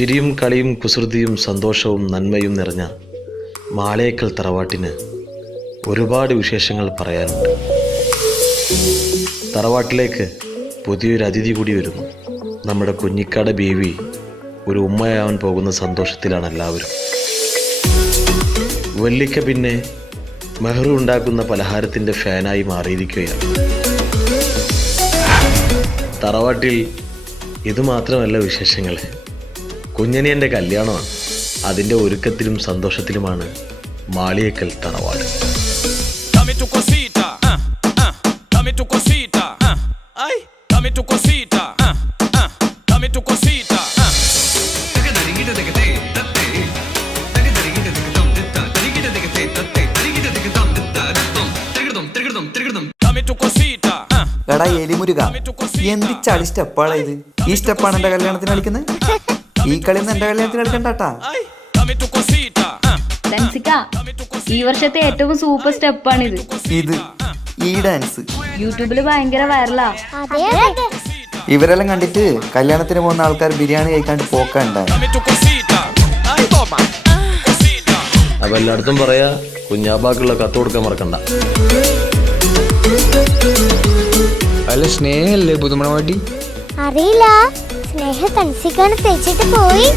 ചിരിയും കളിയും കുസൃതിയും സന്തോഷവും നന്മയും നിറഞ്ഞ മാളേക്കൽ തറവാട്ടിന് ഒരുപാട് വിശേഷങ്ങൾ പറയാനുണ്ട്. തറവാട്ടിലേക്ക് പുതിയൊരു അതിഥി കൂടി വരുന്നു. നമ്മുടെ കുഞ്ഞിക്കാട് ബേബി ഒരു ഉമ്മയാവാൻ പോകുന്ന സന്തോഷത്തിലാണ് എല്ലാവരും. വല്ലിക്ക പിന്നെ മെഹ്റു ഉണ്ടാക്കുന്ന പലഹാരത്തിൻ്റെ ഫാനായി മാറിയിരിക്കുകയാണ്. തറവാട്ടിൽ ഇതുമാത്രമല്ല വിശേഷങ്ങൾ. കുഞ്ഞനിയൻ്റെ കല്യാണമാണ്. അതിൻ്റെ ഒരുക്കത്തിലും സന്തോഷത്തിലുമാണ് മാളിയേക്കൽ തറവാട്. എടാ എലിമുരുക, എന്ത് ചളി സ്റ്റെപ്പാണ് ഇത്? ഈ സ്റ്റെപ്പാണ് എന്റെ കല്യാണത്തിന് കളിക്കുന്നത്? ഈ കളി എന്റെ കല്യാണത്തിന് കളിക്കണ്ടാട്ടാ. ഈ വർഷത്തെ ഏറ്റവും സൂപ്പർ സ്റ്റെപ്പാണിത്. ഈ ഡാൻസ് യൂട്യൂബില് ഭയങ്കര വൈറലാ. ഇവരെല്ലാം കണ്ടിട്ട് കല്യാണത്തിന് പോകുന്ന ആൾക്കാർ ബിരിയാണി കഴിക്കാണ്ട് പോക്കണ്ടായി. അപ്പൊ എല്ലായിടത്തും പറയാ, കുഞ്ഞാബാക്കുള്ള കത്ത് കൊടുക്കാൻ മറക്കണ്ട. അല്ല, സ്നേഹല്ലേ പുതുമണവാട്ടി? അറിയില്ല, സ്നേഹ തൻസിക്കാണ് തേച്ചിട്ട് പോയി.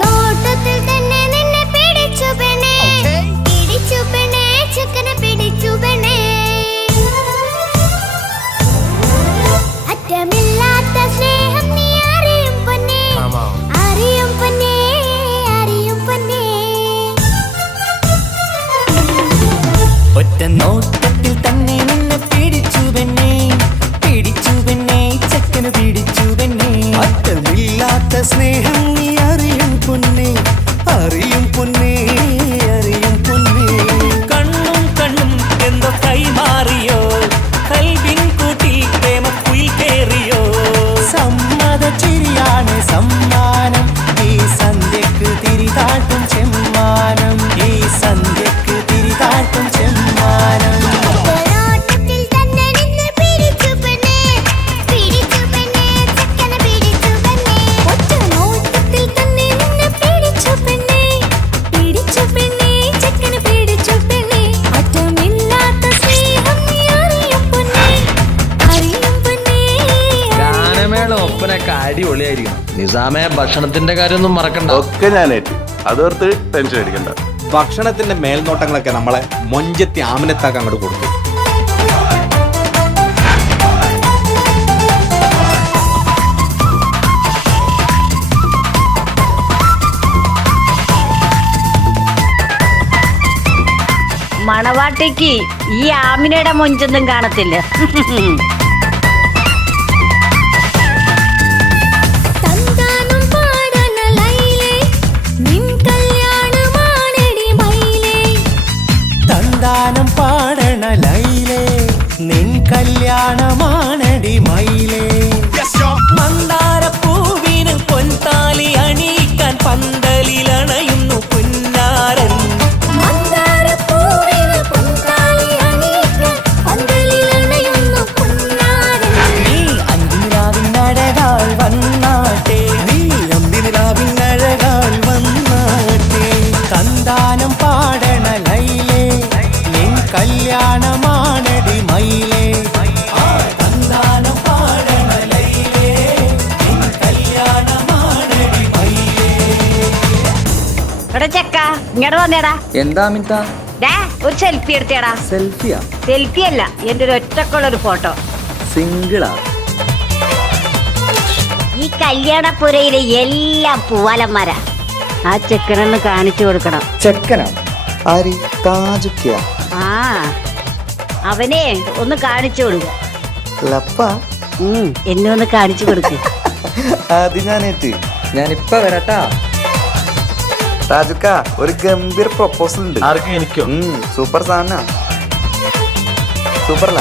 നോട്ടത്തിൽ തന്നെ നിന്നെ പിടിച്ചു പെണ്ണേ, പിടിച്ചു പെണ്ണേ, ചക്കന് പിടിച്ചു പെണ്ണേ. അറ്റമില്ലാത്ത സ്നേഹം നീ അറിയും പൊന്നേ, അറിയും പൊന്നേ, അറിയും പൊന്നേ. കണ്ണും കണ്ണും എന്തോ കൈമാറിയോ, കൽവിൻ കൂട്ടിൽ പ്രേമക്കുയിൽ കേറിയോ. സമ്മത ചിരിയാണ് സമ്മാനം, ഈ സന്ധ്യക്ക് തിരിതാട്ടും ചെമ്മാനം, ഈ സന്ധ്യക്ക് തിരിതാട്ടും ചെമ്മാനം. ഒപ്പനൊക്കെ അടിപൊളിയായിരിക്കണം. നിസാമെ, ഭക്ഷണത്തിന്റെ കാര്യമൊന്നും മറക്കണ്ട. ഒക്കെ ഞാനേറ്റ്, അതോർത്ത് ടെൻഷൻ അടിക്കണ്ട. ഭക്ഷണത്തിന്റെ മേൽനോട്ടങ്ങളൊക്കെ നമ്മളെ മൊഞ്ചത്തി ആമിനത്താക്ക് അങ്ങോട്ട് കൊടുത്തു. മണവാട്ടിക്ക് ഈ ആമിനയുടെ മൊഞ്ചൊന്നും കാണത്തില്ല. തന്താനം പാടണ ലൈലേ, നിൻ കല്യാണമാണടി മയിലേ. മന്ദാരപ്പൂവിന് പൊൻതാലി അണിയിക്കാൻ പന്തലിലണയുന്നു പുന്നാരൻ. നീ അന്തിനിലാവിനഴകാൽ വന്നാട്ടെ, നീ അന്തിനിലാവിനഴകാൽ വന്നാട്ടെ. തന്താനം പാടണ ലൈലേ, നിൻ കല്യാണമാണടി മയിലേ. തന്താനം പാടണ ലൈലേ, നിൻ കല്യാണമാണടി മയിലേ. എടാ ചെക്ക, ഇങ്ങോട്ട് വന്നേടാ. എന്താ അമിത? ഒരു സെൽഫി എടുത്തേടാ. സെൽഫിയാ? സെൽഫി അല്ല, എന്റെ ഒരു ഒറ്റക്കുള്ളൊരു ഫോട്ടോ. സിംഗിളാ? ഈ കല്യാണപ്പുരയിലെ എല്ലാം പൂവാലന്മാരാ. ആ ചെക്കനൊന്ന് കാണിച്ചു കൊടുക്കണം. ചെക്കനാ? ആര്? താജുക്കിയ? ആ അവനെ ഒന്ന് കാണിച്ചു കൊടുക്ക. ലപ്പ എന്നെ ഒന്ന് കാണിച്ചു കൊടുക്ക. അത് ഞാനേറ്റ്. ഞാനിപ്പ വരാട്ടാ. രാജുക്ക ഒരു ഗംഭീര പ്രൊപ്പോസൽ ഉണ്ട്. ആർക്കും എനിക്കോ? സൂപ്പർ സാധന, സൂപ്പർല.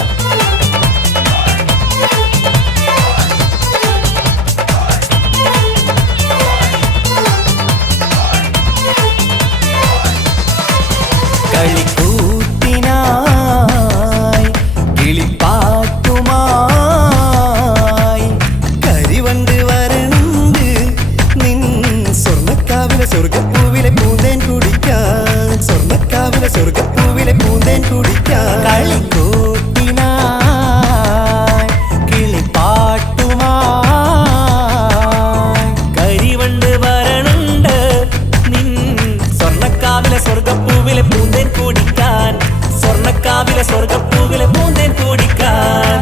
കളിക്കൂത്തിനായി കിളിപ്പാട്ടുമായി കരിവണ്ട് വരണ്ട് നിൻ സ്വർണ്ണക്കാവിലെ സ്വർഗപ്പൂവിലെ പൂന്തേൻ കുടിക്കാൻ, സ്വർണ്ണക്കാവിലെ സ്വർഗപ്പൂവിലെ പൂന്തേൻ കുടിക്കാൻ. കളിക്കൂത്തിനായി കിളിപ്പാട്ടുമായി കരിവണ്ട് വരണ്ട് നിൻ സ്വർണ്ണക്കാവിലെ സ്വർഗപ്പൂവിലെ പൂന്തേൻ കുടിക്കാൻ, സ്വർണ്ണക്കാവിലെ സ്വർഗപ്പൂവിലെ പൂന്തേൻ കുടിക്കാൻ.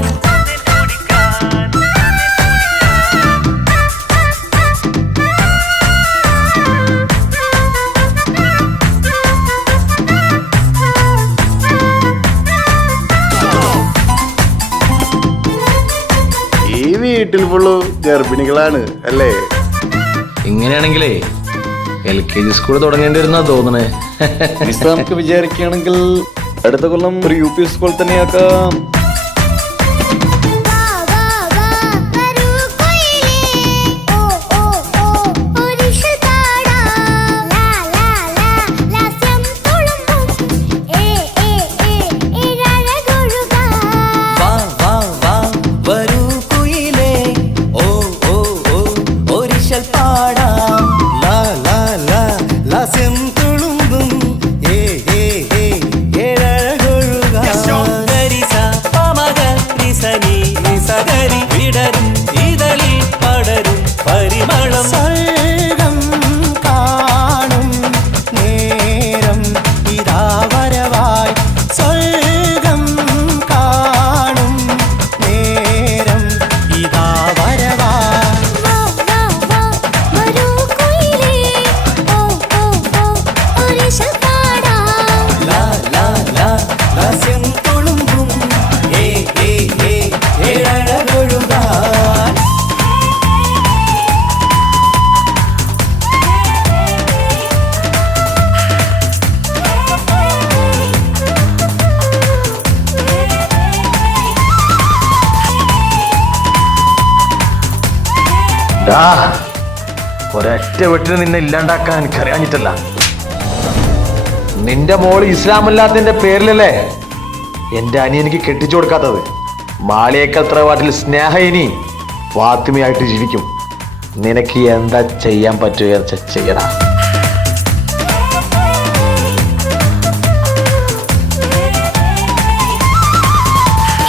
ഈ വീട്ടിൽ ഫുള്ളു ഗർഭിണികളാണ് അല്ലേ? ഇങ്ങനെയാണെങ്കിലേ LKG സ്കൂൾ തുടങ്ങേണ്ടി വരുന്നാ തോന്നണേ. നമുക്ക് വിചാരിക്കുകയാണെങ്കിൽ അടുത്ത കൊല്ലം ഒരു UP സ്കൂൾ തന്നെയാക്കാം. വാ വാ വാ വരൂ കൊയിലേ ഓ ഓ ഓ ഒരിഷൽ പാടാം ലാ ലാ ലാ ലാസ്യം തുളുമ്പും ഏ ഏ ഏ ഇഴഴകൊഴുകാം. വാ വാ വാ വരൂ കുയിലേ ഓ ഓ ഓ ഒരിശൽ പാടാം ലാ ലാ ലാ ലാസ്യം തുളുമ്പും ഏ ഏ ഏ ഏഴഴകൊഴുകാം. ഗരിസ പമഗ റിസനി റിസഗരി വിടരും ഇതളിൽ പടരും പരിമളം. സ്വർഗം കാണും നേരം ഇതാ വരവായി, സ്വർഗം കാണും നേരം ഇതാ വരവായി. വാ വാ വാ വരൂ കൊയിലേ ഓ ഓ ഓ ഒരിഷൽ പാടാം. ലാ ലാ ലാ ലാസ്യം തുളുമ്പും ഏ ഏ ഏ ഏഴഴകൊഴുകാൻ. ഒരൊറ്റ വീട്ടിൽ നിന്നെ ഇല്ലാണ്ടാക്കാൻ എനിക്കറിയാഞ്ഞിട്ടല്ല. നിന്റെ മോള് ഇസ്ലാമല്ലാത്തതിന്റെ പേരിലല്ലേ എന്റെ അനിയനിക്ക് കെട്ടിച്ചു കൊടുക്കാത്തത്. മാളിയേക്കൽ തറവാട്ടിൽ സ്നേഹ ഇനി ഫാത്തിമയായിട്ട് ജീവിക്കും. നിനക്ക് എന്താ ചെയ്യാൻ പറ്റുക ചെയ്യടാ.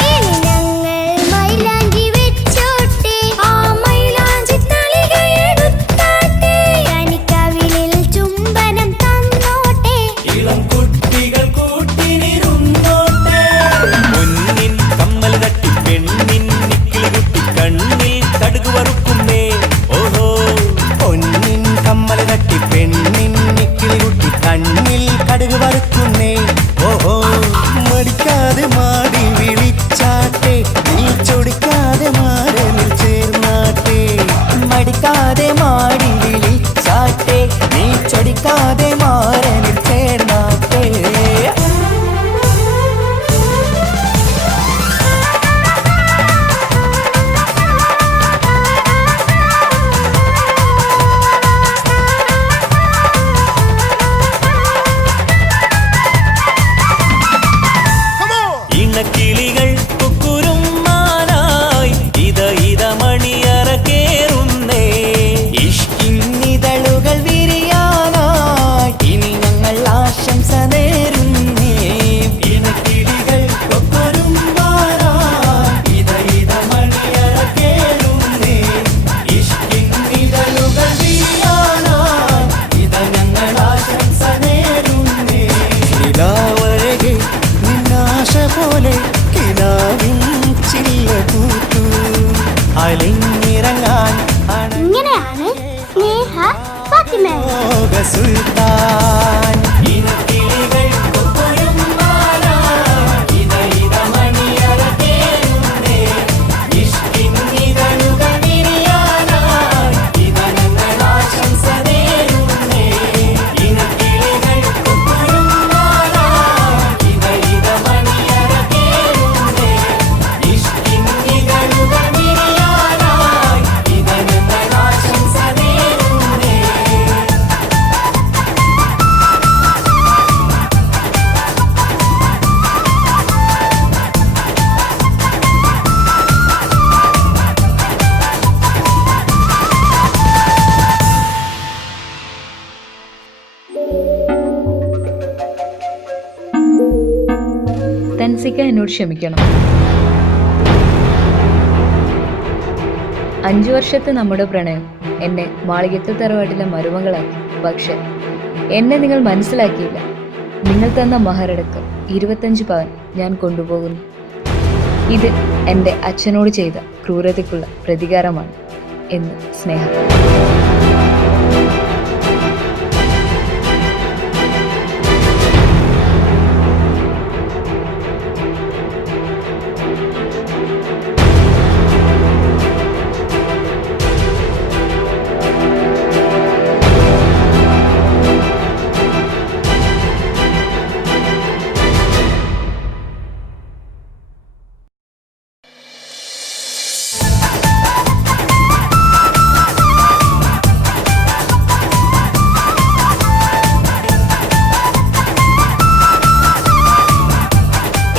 ഇനി ഞങ്ങൾ മൈലാഞ്ചി വെച്ചോട്ടെ, ആ മൈലാഞ്ചി തളിക എടുത്താട്ടെ, കനിക്കവിളിൽ ചുംബനം തന്നോട്ടെ. ഇളം കുട്ടികൾ കൂട്ടിനിരുന്നോട്ടെ. പൊന്നിൻ കമ്മൽ തട്ടി പെണ്ണിൻ നിക്കിളി കുട്ടി കണ്ണിൽ കടുക് വറുക്കുന്നേ. ഓഹോ പൊന്നിൻ കമ്മൽ തട്ടി പെണ്ണിൻ നിക്കിളി കുട്ടി കണ്ണിൽ കടുക് വറുക്കുന്നേ. ഓഹോ മടിക്കാതെ മാടി വിളിച്ചാട്ടെ, നീ ചൊടിക്കാതെ മാറനിൽ ചേർന്നാട്ടെ. മടിക്കാതെ മാടി വിളിച്ചാട്ടെ, നീ ചൊടിക്കാതെ മാറനിൽ ചേർന്നാട്ടെ. ഇണക്കിളികൾ കുക്കുരുമാനായി ഇത ഇത മണിയറ കേറുന്നേ. ഇഷ്കിന്നിതളുകൾ വിരിയാനായി ഇനി ഞങ്ങൾ ആശംസ നേരുന്നേ. ഇണക്കിളികൾ കുക്കുരുമാനായി ഇത ഇത മണിയറ കേറുന്നേ. ഇഷ്കിന്നിതളുകൾ വിരിയാനായി ഇത ഞങ്ങൾ ആശംസ നേരുന്നേ. നിലാവഴകെ നിന്നാശ പോലെ കിനാവിൻ ചില്ല പൂത്തു അലിഞ്ഞിറങ്ങാൻ ഇങ്ങനെയാണ് സ്നേഹ ഫാത്തിമ. മോഹ സുൽത്താൻ. ഇനക്കിളികൾ കൊക്കൊരുമ്പാനായി ഇത ഇത തൻസിക്ക എന്നോട് ക്ഷമിക്കണം. 5 വർഷത്തെ നമ്മുടെ പ്രണയം എന്നെ മാളികത്തെ തറവാട്ടിലെ മരുമകളാക്കി. പക്ഷെ എന്നെ നിങ്ങൾ മനസ്സിലാക്കിയില്ല. നിങ്ങൾ തന്ന മഹറടക്കം 25 പവൻ ഞാൻ കൊണ്ടുപോകുന്നു. ഇത് എൻ്റെ അച്ഛനോട് ചെയ്ത ക്രൂരതയ്ക്കുള്ള പ്രതികാരമാണ് എന്ന് സ്നേഹ.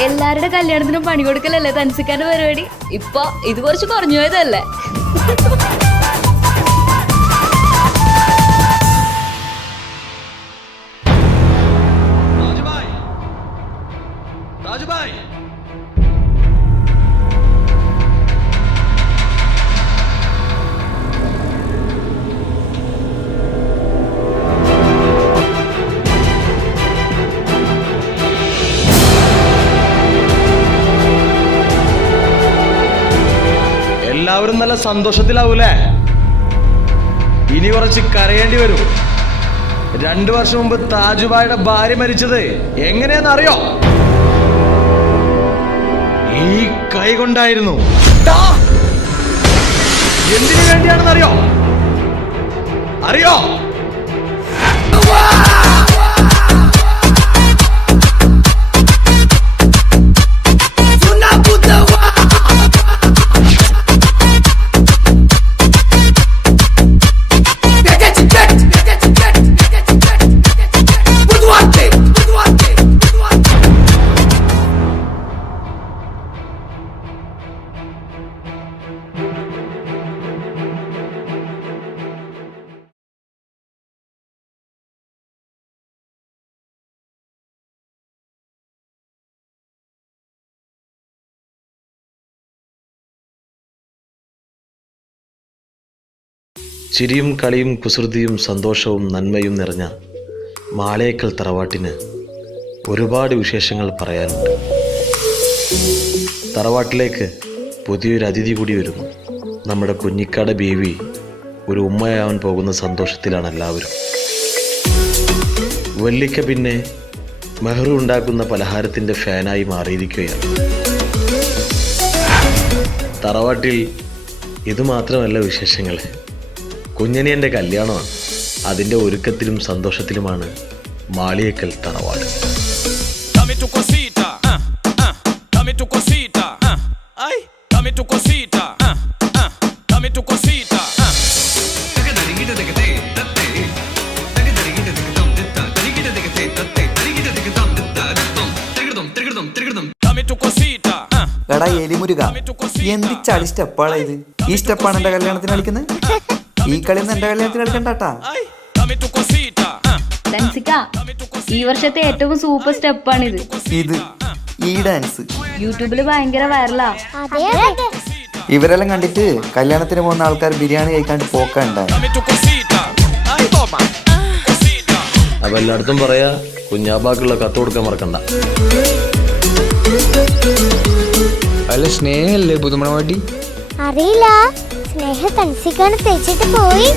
എല്ലാവരുടെ കല്യാണത്തിനും പണി കൊടുക്കലല്ലേ തൻസിക്കാന്റെ പരിപാടി. ഇപ്പൊ ഇത് കുറച്ച് കുറഞ്ഞു പോയതല്ലേ? എല്ലാവരും നല്ല സന്തോഷത്തിലാവൂലേ? ഇനി കുറച്ച് കരയേണ്ടി വരും. 2 വർഷം മുമ്പ് താജുബായുടെ ഭാര്യ മരിച്ചത് എങ്ങനെയാന്ന് അറിയോ? ഈ കൈ കൊണ്ടായിരുന്നു. എന്തിനു വേണ്ടിയാണെന്ന് അറിയോ? അറിയോ? ചിരിയും കളിയും കുസൃതിയും സന്തോഷവും നന്മയും നിറഞ്ഞ മാളേക്കൽ തറവാട്ടിന് ഒരുപാട് വിശേഷങ്ങൾ പറയാനുണ്ട്. തറവാട്ടിലേക്ക് പുതിയൊരു അതിഥി കൂടി വരുന്നു. നമ്മുടെ കുഞ്ഞിക്കാട് ബീവി ഒരു ഉമ്മയാവാൻ പോകുന്ന സന്തോഷത്തിലാണ് എല്ലാവരും. വല്ലിക്ക പിന്നെ മെഹ്റു ഉണ്ടാക്കുന്ന പലഹാരത്തിൻ്റെ ഫാനായി മാറിയിരിക്കുകയാണ്. തറവാട്ടിൽ ഇതുമാത്രമല്ല വിശേഷങ്ങൾ. കുഞ്ഞനിയൻ്റെ കല്യാണമാണ്. അതിൻ്റെ ഒരുക്കത്തിലും സന്തോഷത്തിലുമാണ് മാളിയേക്കൽ തറവാട്. എടാ എലിമുരുക, എന്ത് ചളി സ്റ്റെപ്പാണ് ഇത്? ഈ സ്റ്റെപ്പാണ് എന്റെ കല്യാണത്തിന് കളിക്കുന്നത്? ഈ കളിയൊന്നും എന്റെ കല്യാണത്തിന് കളിക്കണ്ടാട്ടാ. തൻസിക്ക, ഈ വർഷത്തെ ഏറ്റവും സൂപ്പർ സ്റ്റെപ്പാണിത്. ഈ ഡാൻസ് യൂട്യൂബില് ഭയങ്കര വൈറലാ. ഇവരെല്ലാം കണ്ടിട്ട് കല്യാണത്തിന് പോകുന്ന ആൾക്കാർ ബിരിയാണി കഴിക്കാണ്ട് പോക്കണ്ടായി. അപ്പൊ എല്ലായിടത്തും പറയാ, കുഞ്ഞാപ്പാക്കുള്ള കത്ത് കൊടുക്കാൻ മറക്കണ്ട. അല്ല സ്നേഹല്ലേ പുതുമണവാട്ടി? അറിയില്ല, സ്നേഹ തൻസിക്കാണ് തേച്ചിട്ട് പോയി.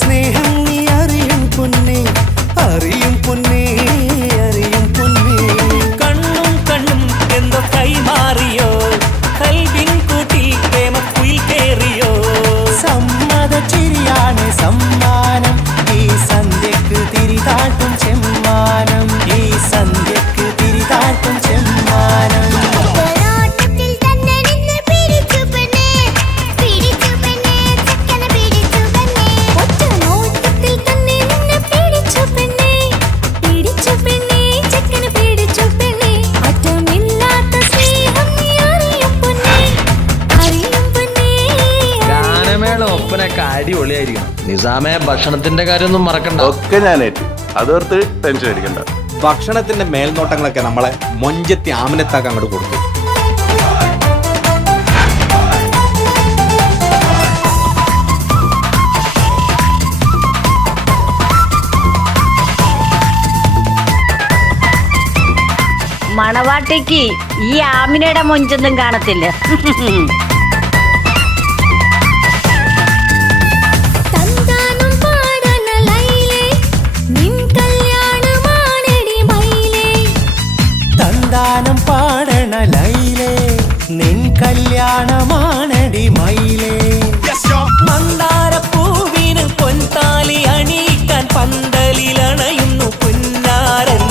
സ്നേഹം നീ അറിയും പൊന്നേ, അറിയും പൊന്നേ, അറിയും പൊന്നേ. കണ്ണും കണ്ണും എന്തോ കൈമാറിയോ, കൽവിൻ കൂട്ടിൽ പ്രേമക്കുയിൽ കേറിയോ. സമ്മത ചിരിയാണ് സമ്മാനം, ഈ സന്ധ്യക്ക് തിരിതാട്ടും ചെമ്മാനം, ഈ സന്ധ്യക്ക് തിരിതാട്ടും ചെമ്മാനം. ഒരോട്ടത്തിൽ തന്നെ നിന്നെ പിടിച്ചു പെണ്ണേ, പിടിച്ചു പെണ്ണേ, ചെക്കനെ പിടിച്ചു പെണ്ണേ. ഒറ്റ നോട്ടത്തിൽ തന്നെ നിന്നെ പിടിച്ചു പെണ്ണേ, പിടിച്ചു പെണ്ണേ, ചെക്കനെ പിടിച്ചു പെണ്ണേ. അറ്റമില്ലാത്ത സ്നേഹം നീ അറിയും പൊന്നേ, അറിയും പൊന്നേ. ഗാനമേള ഒപ്പനൊക്കെ അടിപൊളിയായിരിക്കണം. നിസാമെ ഭക്ഷണത്തിന്റെ കാര്യമൊന്നും മറക്കണ്ട. ഒക്കെ ഞാനേറ്റ്, അതോർത്ത് ടെൻഷൻ അടിക്കണ്ട. ഭക്ഷണത്തിന്റെ മേൽനോട്ടങ്ങളൊക്കെ നമ്മളെ മൊഞ്ചത്തി ആമനത്താക്ക് അങ്ങോട്ട് കൊടുത്തു. മണവാട്ടിക്ക് ഈ ആമിനയുടെ മൊഞ്ചൊന്നും കാണത്തില്ല. തന്താനം പാടന ലൈലേ, നിൻ കല്യാണമാണെടി മൈലേ. തന്താനം പാടണ ലൈലേ, നിൻ കല്യാണമാണടി മയിലേ. മന്ദാരപ്പൂവിന് പൊൻതാലി അണിയിക്കാൻ പന്തലിലണയുന്നു പുന്നാരൻ.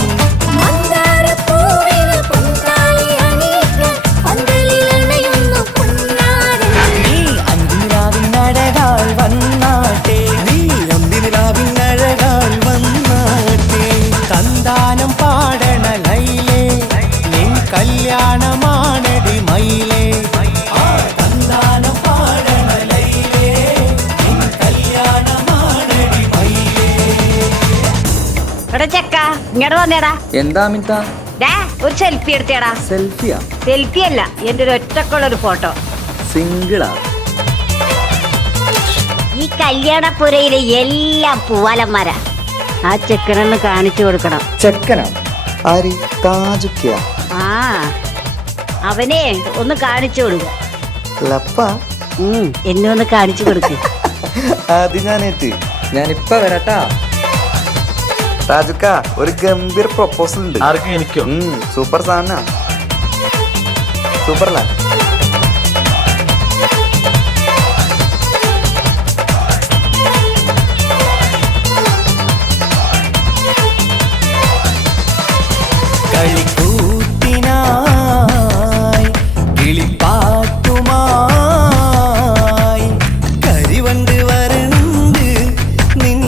മന്ദാരപ്പൂവിന് പൊൻതാലി അണിയിക്കാൻ പന്തലിലണയുന്നു പുന്നാരൻ. നീ അന്തിനിലാവിനഴകാൽ വന്നാട്ടെ, നീ അന്തിനിലാവിനഴകാൽ വന്നാട്ടെ. തന്താനം പാടണ ലൈലേ, നിൻ കല്യാണമാണടി മയിലേ. ആ തന്താനം പാടണ ലൈലേ, നിൻ കല്യാണമാണടി മയിലേ. എടാ ചെക്ക ഇങ്ങോട്ട് വന്നേടാ. എന്താ അമിത? ഡാ ഒരു സെൽഫി എടുത്തേടാ. സെൽഫിയാ? സെൽഫി അല്ല, എന്റെ ഒരു ഒറ്റക്കുള്ളൊരു ഫോട്ടോ. സിംഗിളാ? ഈ കല്യാണപ്പുരയിലെ എല്ലാം പൂവാലന്മാരാ. ആ ചെക്കനൊന്ന് കാണിച്ചു കൊടുക്കണം. ചെക്കനാ? ആര്? താജുക്കിയാ? ആ അവനെ ഒന്ന് കാണിച്ചു കൊടുക്ക. ലപ്പ? എന്നെ ഒന്ന് കാണിച്ചു കൊടുക്ക്. അത് ഞാനേറ്റ്, ഞാനിപ്പ വരട്ടാ. താജുക്ക, ഒരു ഗംഭീർ പ്രൊപ്പോസൽ ഉണ്ട്. ആർക്കും എനിക്കോ? സൂപ്പർ സാധന, സൂപ്പർല. കളിക്കൂത്തിനായി കിളിപ്പാട്ടുമായി കരിവണ്ട് വരണ്ട് നിൻ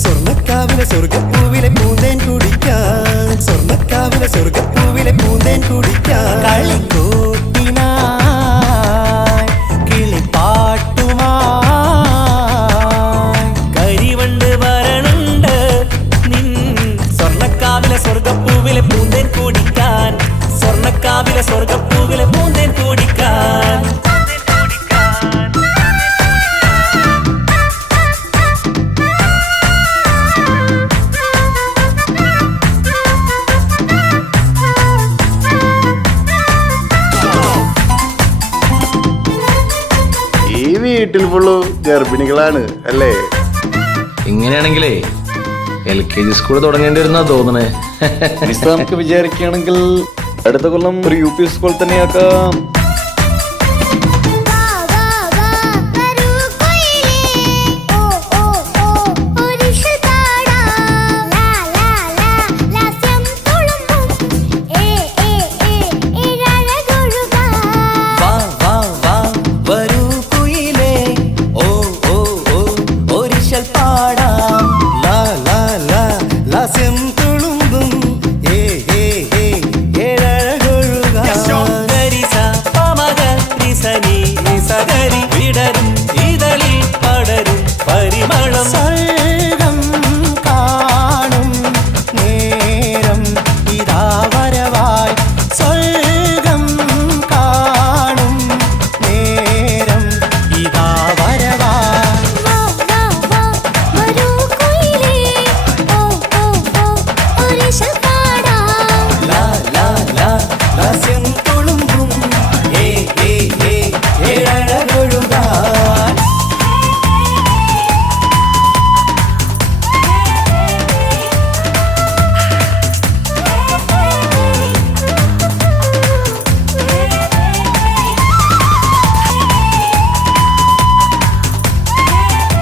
സ്വർണ്ണക്കാവിലെ സ്വർഗപ്പൂവിലെ പൂന്തേൻ കുടിക്കാൻ, സ്വർണ്ണക്കാവിലെ സ്വർഗപ്പൂവിലെ പൂന്തേൻ കുടിക്കാൻ. കളിക്കൂത്തിനായി കിളിപ്പാട്ടുമായി കരിവണ്ട് വരണ്ട് നിൻ സ്വർണ്ണക്കാവിലെ സ്വർഗപ്പൂവിലെ പൂന്തേൻ കുടിക്കാൻ, സ്വർണ്ണക്കാവിലെ സ്വർഗപ്പൂവിലെ പൂന്തേൻ കുടിക്കാൻ. ഈ വീട്ടിൽ ഫുള്ള് ഗർഭിണികളാണ് അല്ലേ? ഇങ്ങനെയാണെങ്കിലേ LKG സ്കൂൾ തുടങ്ങേണ്ടി വരുന്നാ തോന്നണേ. നിസാമൊക്കെ വിചാരിക്കുകയാണെങ്കിൽ അടുത്ത കൊല്ലം ഒരു UP സ്കൂൾ തന്നെയാക്കാം. വാ വാ വാ വരൂ കൊയിലേ, ഓ ഓ ഓ ഒരിഷൽ പാടാം. ലാ ലാ ലാ ലാസ്യം തുളുമ്പും, ഏ ഏ ഏ ഇഴഴകൊഴുകാം. വാ വാ വാ വരൂ കുയിലേ, ഓ ഓ ഓ ഒരിശൽ പാടാം. ലാ ലാ ലാ ലാസ്യം തുളുമ്പും, ഏ ഏ ഏ ഏഴഴകൊഴുകാം. ഗരിസ പമഗ രിസനി നിസഗരി വിടരും ഇതളിൽ പടരും പരിമളം. സ്വർഗം കാണും നേരം ഇതാ വരവായി, സ്വർഗം കാണും നേരം ഇതാ വരവായി. വാ വാ വാ വരൂ കൊയിലേ, ഓ ഓ ഓ ഒരിഷൽ പാടാം. ലാ ലാ ലാ ലാസ്യം തുളുമ്പും, ഏ ഏ ഏ ഏഴഴകൊഴുകാൻ.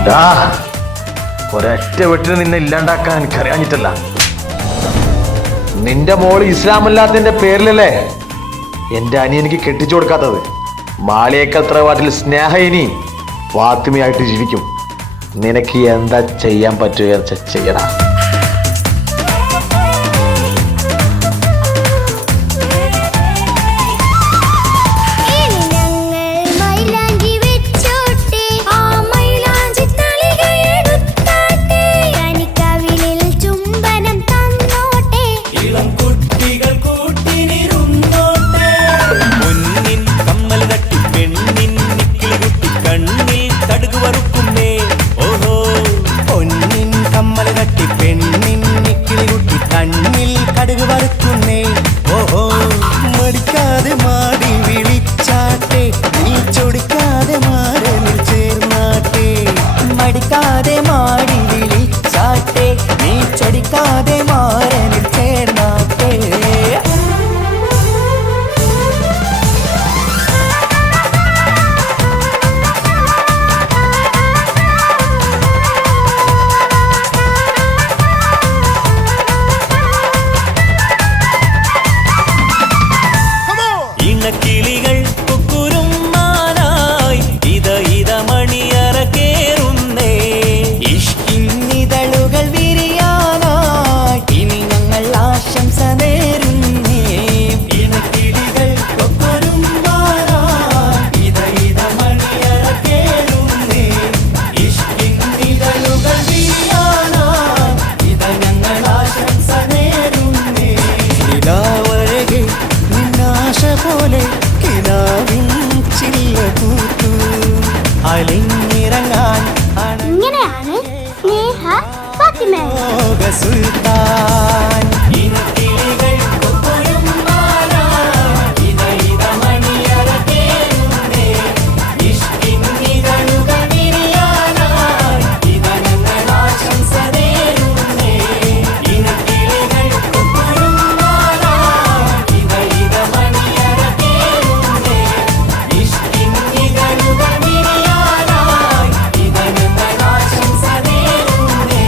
ഡാ, ഒരൊറ്റ വെട്ടിന് നിന്നെ ഇല്ലാണ്ടാക്കാൻ എനിക്കറിയാഞ്ഞിട്ടല്ല. നിന്റെ മോള് ഇസ്ലാമല്ലാത്തതിന്റെ പേരിലല്ലേ എന്റെ അനിയനിക്ക് കെട്ടിച്ചു കൊടുക്കാത്തത്. മാളിയേക്കൽ തറവാട്ടിൽ സ്നേഹ ഇനി ഫാത്തിമയായിട്ട് ജീവിക്കും. നിനക്ക് എന്താ ചെയ്യാൻ പറ്റുക ചെയ്യടാ. ഇനി ഞങ്ങൾ മൈലാഞ്ചി വെച്ചോട്ടെ, ആ മൈലാഞ്ചി തളികയെടുത്താട്ടെ, കനിക്കവിളിൽ ചുംബനം തന്നോട്ടെ. ഇളം കുട്ടികൾ കൂട്ടിനിരുന്നോട്ടെ. പൊന്നിൻ കമ്മൽ തട്ടി പെണ്ണിൻ നിക്കിളി കുട്ടി കണ്ണിൽ കടുക് വറുക്കുന്നേ. ഓഹോ, പൊന്നിൻ കമ്മൽ തട്ടി പെണ്ണിൻ നിക്കിളി കുട്ടി കണ്ണിൽ കടുക് വറുക്കുന്നേ. ഓഹോ, മടിക്കാതെ മാടി വിളിച്ചാട്ടെ, നീ ചൊടിക്കാതെ മാറനിൽ ചേർന്നാട്ടെ. മടിക്കാതെ മാടി വിളിച്ചാട്ടെ, നീ ചൊടിക്കാതെ മാറനിൽ ചേർന്നാട്ടെ. ഇണക്കിളികൾ കുക്കുരുമാനായി ഇത മണിയറ കേറുന്നേ. ഇഷ്കിന്നിതളുകൾ വിരിയാനായി ഇനി ഞങ്ങൾ ആശംസ നേരുന്നേ. ഇണക്കിളികൾ കുക്കുരുമാനായി ഇത മണിയറ കേറുന്നേ. ഇഷ്കിന്നിതളുകൾ വിരിയാനായി ഇത ഞങ്ങൾ ആശംസ നേരുന്നേ. നിലാവഴകെ നിന്നാശ പോലെ കിനാവിൻ ചില്ല കൂത്തു അലിഞ്ഞിറങ്ങാൻ ഇങ്ങനെയാണ് സ്നേഹ ഫാത്തിമ. അണോക സുൽത്താൻ. ഇനക്കിളികൾ കൊക്കുരുമ്പാനായി ഇത മണിയറ കേറുന്നേ. ഇഷ്കിന്നിതളുകൾ വിരിയാനായി ഇത ഞങ്ങൾ ആശംസ നേരുന്നേ. ഇനക്കിളികൾ കൊക്കുരുമ്പാനായി ഇത മണിയറ കേറുന്നേ. ഇഷ്കിന്നിതളുകൾ വിരിയാനായി ഇത ഞങ്ങൾ ആശംസ നേരുന്നേ.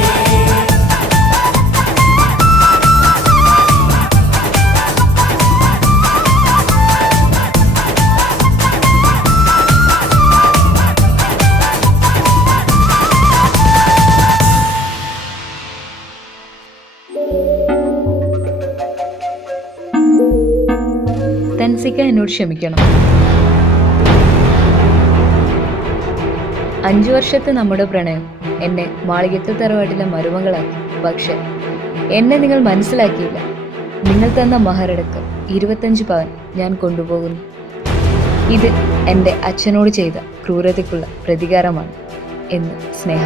തൻസിക്ക എന്നോട് ക്ഷമിക്കണം. 5 വർഷത്തെ നമ്മുടെ പ്രണയം എന്നെ മാളികത്തെ തറവാട്ടിലെ മരുമകളാക്കി. പക്ഷെ എന്നെ നിങ്ങൾ മനസ്സിലാക്കിയില്ല. നിങ്ങൾ തന്ന മഹറടക്കം 25 പവൻ ഞാൻ കൊണ്ടുപോകുന്നു. ഇത് എൻ്റെ അച്ഛനോട് ചെയ്ത ക്രൂരതയ്ക്കുള്ള പ്രതികാരമാണ് എന്ന് സ്നേഹ.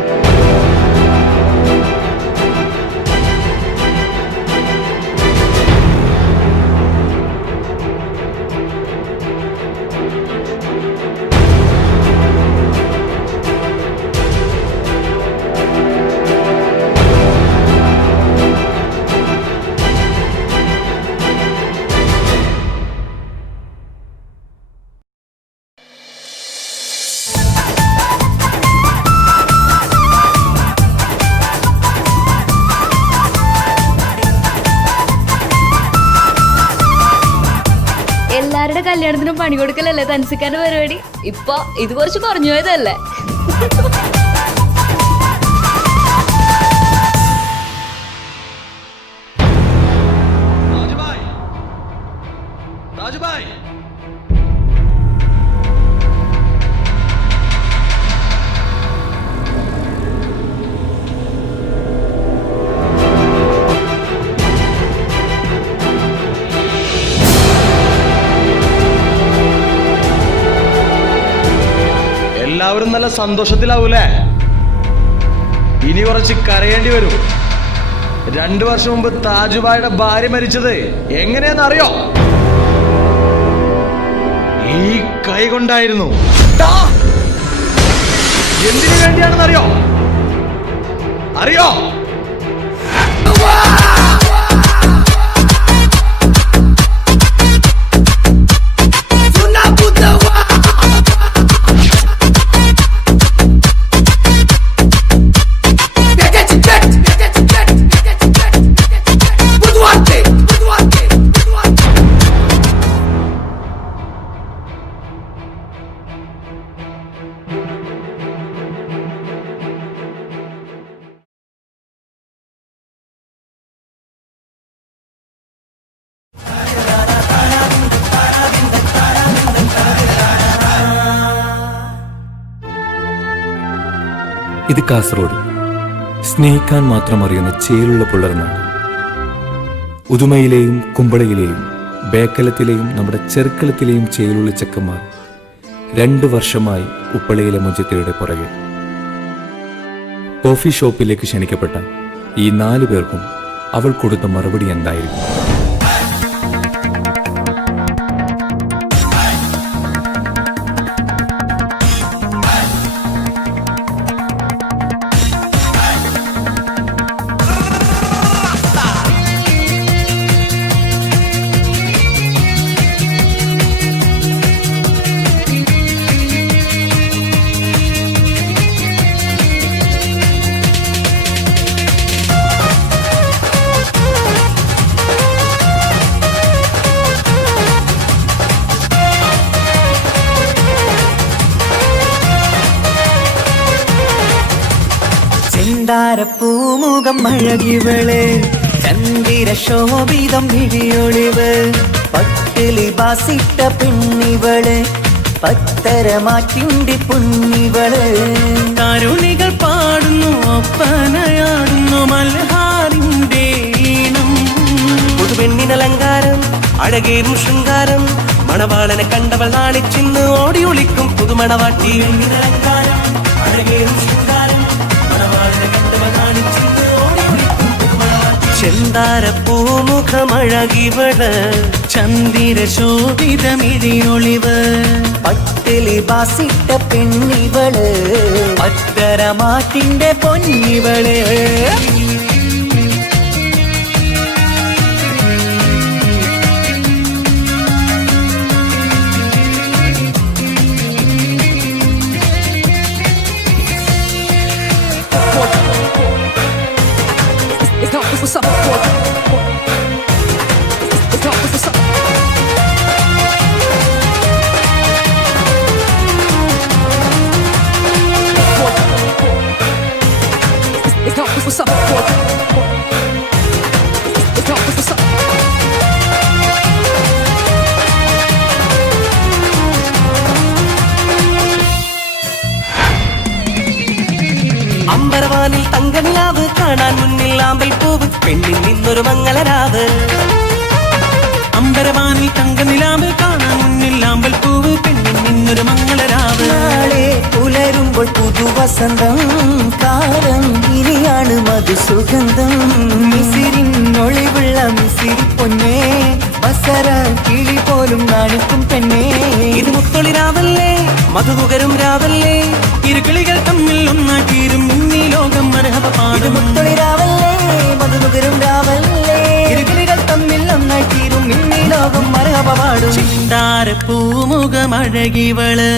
എല്ലാവരുടെ കല്യാണത്തിനും പണി കൊടുക്കലല്ലേ തൻസിക്കാന്റെ പരിപാടി. ഇപ്പൊ ഇത് കുറച്ച് കുറഞ്ഞു പോയതല്ലേ. എല്ലാവരും നല്ല സന്തോഷത്തിലാവൂലേ? ഇനി കുറച്ച് കരയേണ്ടി വരും. 2 വർഷം മുമ്പ് താജുബായുടെ ഭാര്യ മരിച്ചത് എങ്ങനെയാണെന്നറിയോ? ഈ കൈ കൊണ്ടായിരുന്നു. എന്തിനു വേണ്ടിയാണെന്നറിയോ? അറിയോ? ഇത് കാസർഗോഡ്, സ്നേഹിക്കാൻ മാത്രം അറിയുന്ന ചേലുള്ള പുലർന്നാണ്. ഉദുമയിലെയും കുമ്പളയിലെയും ബേക്കലത്തിലെയും നമ്മുടെ ചെറുക്കളത്തിലെയും ചേലുള്ള ചെക്കന്മാർ 2 വർഷമായി ഉപ്പളയിലെ മുഞ്ചത്തിയുടെ പുറകെ. കോഫി ഷോപ്പിലേക്ക് ക്ഷണിക്കപ്പെട്ട ഈ 4 പേർക്കും അവൾ കൊടുത്ത മറുപടി എന്തായിരിക്കും? പൂമുഖം അഴകിവള്, ചന്ദിര ശോഭിതം വിഴിയൊളിവ്, പട്ടിലി ബാസിട്ട പെണ്ണിവള്, പത്തരമാറ്റിന്റെ പൊന്നിവള്. കരുണികൾ പാടുന്നു, ഒപ്പനയാടുന്നു മൽഹാറിന്റെ ഈണം. പുതുപെണ്ണിനലങ്കാരം, അഴകേറും ശൃംഗാരം, മണവാളനെ കണ്ടവൾ നാളിച്ചിന്ന് ഓടി ഒളിക്കും പുതുമണവാട്ടി. അലങ്കാരം, അഴകേറും ശൃംഗാരം, മണവാളനെ കണ്ടവൾ നാളിച്ചിന്ന് ഓടി ഒളിക്കും പുതുമണവാട്ടി. ചെന്താര പൂമുഖമഴകിവള്, ചന്ദിര ശോഭിതമിഴിയൊളിവ്, പട്ടിലി ബാസിട്ട പെണ്ണിവള്, പത്തരമാറ്റിന്റെ പൊന്നിവള്. അമ്പരവാനിൽ തങ്കനിലാവ് കാണാൻ മുന്നിൽ ആമ്പൽ പൂവ്, പെണ്ണിൽ നിന്നൊരു മംഗളരാവ്. അമ്പരവാനിൽ തങ്കനിലാവ് കാണാൻ മുന്നിൽ ആമ്പൽ പൂവ്, പെണ്ണിൽ നിന്നൊരു മംഗളരാവ്. നാളെ പുലരുമ്പോൾ പുതുവസന്തം, കാലം ഇനിയാണ് മധുസുഗന്ധം. മിസിരിനൊളിവുള്ള മിസിരി പൊന്നേ, ബസര കിളി പോലും നാണിക്കും പെണ്ണേ. ഇത് മുത്തൊളി രാവല്ലേ, മധുകരും രാവല്ലേ, ഇരുകിളികൾ തമ്മിൽ ഒന്നാക്കിയിരും ഇന്നീ ലോകം മരഹബ പാടും. മുത്തൊളി രാവല്ലേ, മധുകരും രാവല്ലേ, ഇരുകിളികൾ തമ്മിൽ ഒന്നാക്കിയിരും ഇന്നീ ലോകം മരഹബ പാടും. ചിന്താര പൂമുഖമഴകിവള്,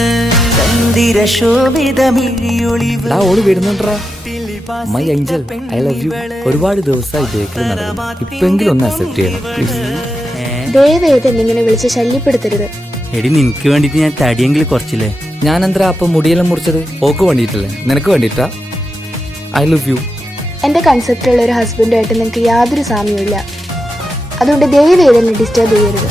ചന്ദിര ശോഭിതമിഴിയൊളിവ്. ഓള് വരുന്നുണ്ടാ my angel, I love you. ഒരുപാട് ദിവസമായി ബേക്കറി നടന്നു, ഇപ്പെങ്കിലും ഒന്ന് അക്സെപ്റ്റ് ചെയ്യണം. ദയവേദൻ ഇങ്ങനെ വിളിച്ച് ശല്യപ്പെടുത്തരുത്. എടി നിനക്ക് വേണ്ടിട്ട് ഞാൻ തടിയെങ്കിലും കുറച്ചില്ലേ. ഞാൻ എന്താ അപ്പം മുടിയെല്ലാം മുറിച്ചത്? ഓക്ക് വേണ്ടിയിട്ടല്ലേ, നിനക്ക് വേണ്ടിയിട്ടാ? I love U. എന്റെ കൺസെപ്റ്റുള്ള ഒരു ഹസ്ബൻഡുമായിട്ട് നിങ്ങൾക്ക് യാതൊരു സാമ്യമില്ല. അതുകൊണ്ട് ദയവേദനെ ഡിസ്റ്റർബ് ചെയ്യരുത്.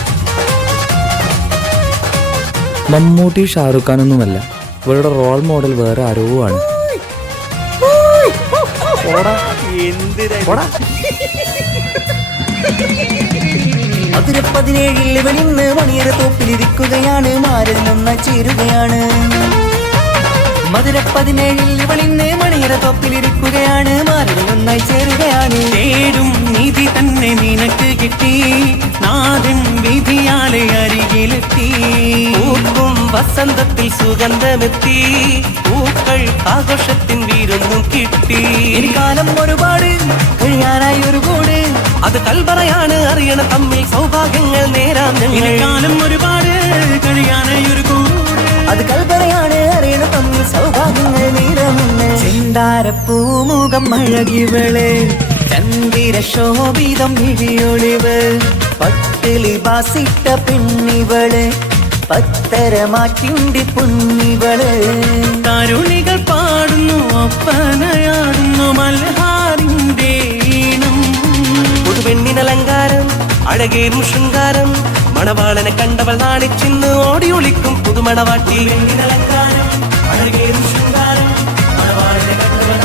മമ്മൂട്ടി ഷാറുഖ് ഖാനൊന്നുമല്ല, ഇവരുടെ റോൾ മോഡൽ വേറെ ആരോ ആണ്. മധുര 17 വെളിന്ന് മണിയറ തോപ്പിലിരിക്കുകയാണ്, മാരനൊന്ന ചേരുകയാണ്. മധുര 17 വെളിന്ന് മണിയറ തോപ്പിലിരിക്കുകയാണ്, മാരനൊന്നായി ചേരുകയാണ്. തേടും നീതി തന്നെ നിനക്ക് കിട്ടി, നാഥൻ വിധിയാലെ അരികിലെത്തി. പൂക്കും വസന്തത്തിൽ സുഗന്ധമെത്തി, പൂക്കൾ ആഘോഷത്തിൻ വീരൊന്നും കിട്ടി. ഇനി കാലം ഒരുപാട് കഴിയാനായി ഒരു കൂട്, അത് കൽപറയാണ് അറിയണ തമ്മിൽ സൗഭാഗ്യങ്ങൾ നേരാം. കാലം ഒരുപാട് കഴിയാനായി ഒരു കൂട്, അത് കൽപറയാണ് അറിയണ തമ്മിൽ സൗഭാഗ്യങ്ങൾ നേരാമെന്ന്. ചെന്താര പൂമുഖം അഴകിവള്, ചന്ദിര ശോഭിതം വിഴിയൊളിവ്, പട്ടിലി ബാസിട്ട പെണ്ണിവള്, പത്തരമാറ്റിന്റെ പൊന്നിവള്. കരുണികൾ പാടുന്നു, ഒപ്പനയാടുന്നു മൽഹാറിന്റെ ഈണം. പുതുപെണ്ണിനലങ്കാരം, അഴകേറും ശൃംഗാരം, മണവാളനെ കണ്ടവൾ നാണിച്ചിന്ന് ഓടി ഒളിക്കും പുതുമണവാട്ടി. അലങ്കാരം, അഴകേറും ശൃംഗാരം, മണവാളനെ കണ്ടവൾ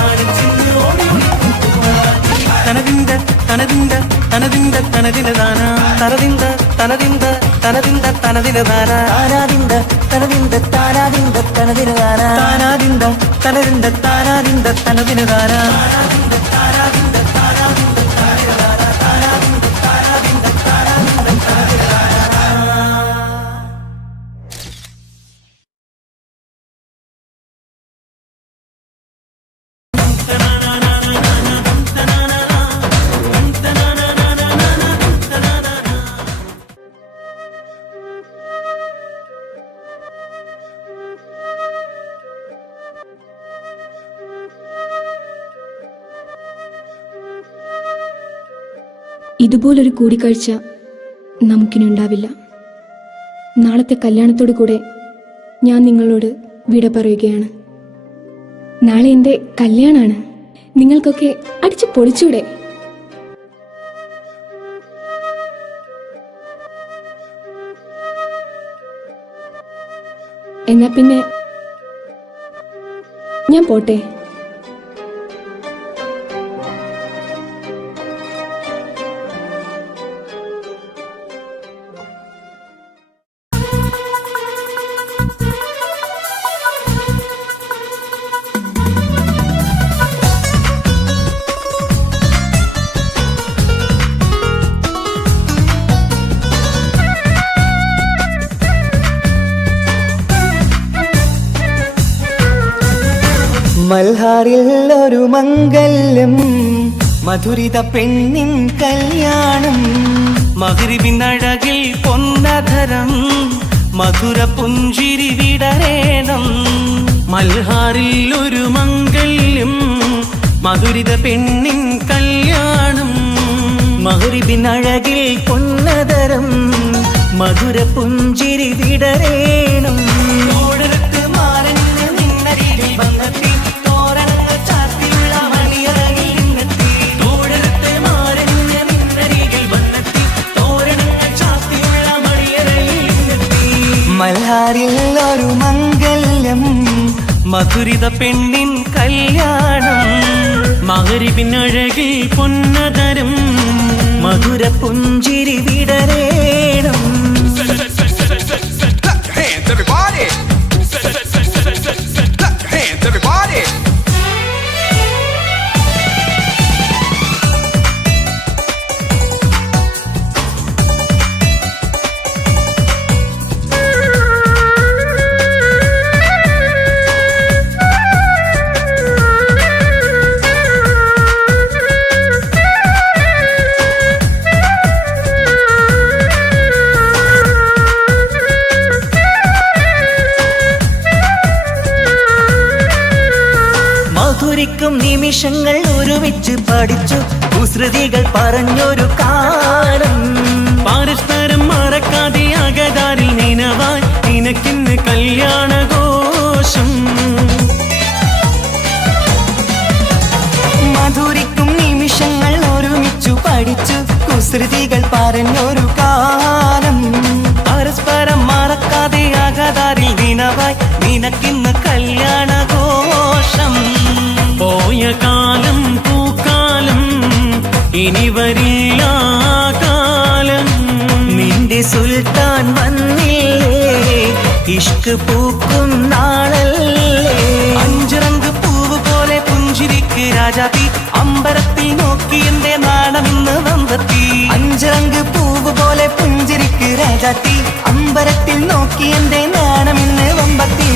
തനതിന്ത തനതിന ദാന തനതിന്ത തനതിന്ത തനതിന്ത തനതിന ദാന താനാതിന്ത തനതിന്ത താനാതിന്ത തനതിന ദാന താനാതിന്ത തനതിന്ത താനാതിന്ത തനതിന ദാന താനാതിന്ത താനാതിന്ത താനാതിന്ത തനതിന ദാന താനാതിന്ത താനാതിന്ത താനാതിന്ത തനതിന ദാന. ഇതുപോലൊരു കൂടിക്കാഴ്ച നമുക്കിനുണ്ടാവില്ല. നാളത്തെ കല്യാണത്തോടു കൂടെ ഞാൻ നിങ്ങളോട് വിട പറയുകയാണ്. നാളെ എൻ്റെ കല്യാണമാണ്. നിങ്ങൾക്കൊക്കെ അടിച്ചു പൊളിച്ചൂടെ? എന്നാ പിന്നെ ഞാൻ പോട്ടെ. മൽഹാറിൽ ഒരു മംഗല്യം, മധുരിത പെണ്ണിൻ കല്യാണം, മഗ്രിബിനഴകിൽ പൊന്നധരം, മധുര പുഞ്ചിരി വിടരേണം. മൽഹാറിൽ ഒരു മംഗല്യം, മധുരിത പെണ്ണിൻ കല്യാണം, മഗ്രിബിനഴകിൽ പൊന്നധരം, മധുര പുഞ്ചിരി വിടരേണം. മൽഹാറിൽ ഒരു മംഗല്യം, മധുരിത പെണ്ണിൻ കല്യാണം, മഗ്രിബിനഴകിൽ പൊന്നധരം, മധുര പുഞ്ചിരി വിടരേണം. മധുരിക്കും നിമിഷങ്ങൾ ഒരുമിച്ച് പഠിച്ചു, കുസൃതികൾ പറഞ്ഞൊരു കാലം, പരസ്പരം മറക്കാതെ അകതാരിൽ നിനവായി നിനക്കിന്ന് കല്യാണഘോഷം. മധുരിക്കും നിമിഷങ്ങൾ ഒരുമിച്ചു പഠിച്ചു, കുസൃതികൾ പറഞ്ഞൊരു കാലം, പരസ്പരം മറക്കാതെ അകതാരിൽ നിനവായി നിനക്കിന്ന് കല്യാണഘോഷം. പോയ കാലം പൂക്കാലം, ഇനി വരില്ല കാലം, നിന്റെ സുൽത്താൻ വന്നില്ലേ, ഇഷ്ക് പൂക്കും നാളല്ലേ. അഞ്ചിറങ്ക് പൂവ് പോലെ പുഞ്ചിരിക്ക് രാജാത്തി, അമ്പരത്തിൽ നോക്കി എന്റെ നാണമിന്ന് വമ്പത്തി. അഞ്ചിറങ്ക് പൂവ് പോലെ പുഞ്ചിരിക്ക് രാജാത്തി, അമ്പരത്തിൽ നോക്കി എന്റെ നാണമിന്ന് വമ്പത്തി.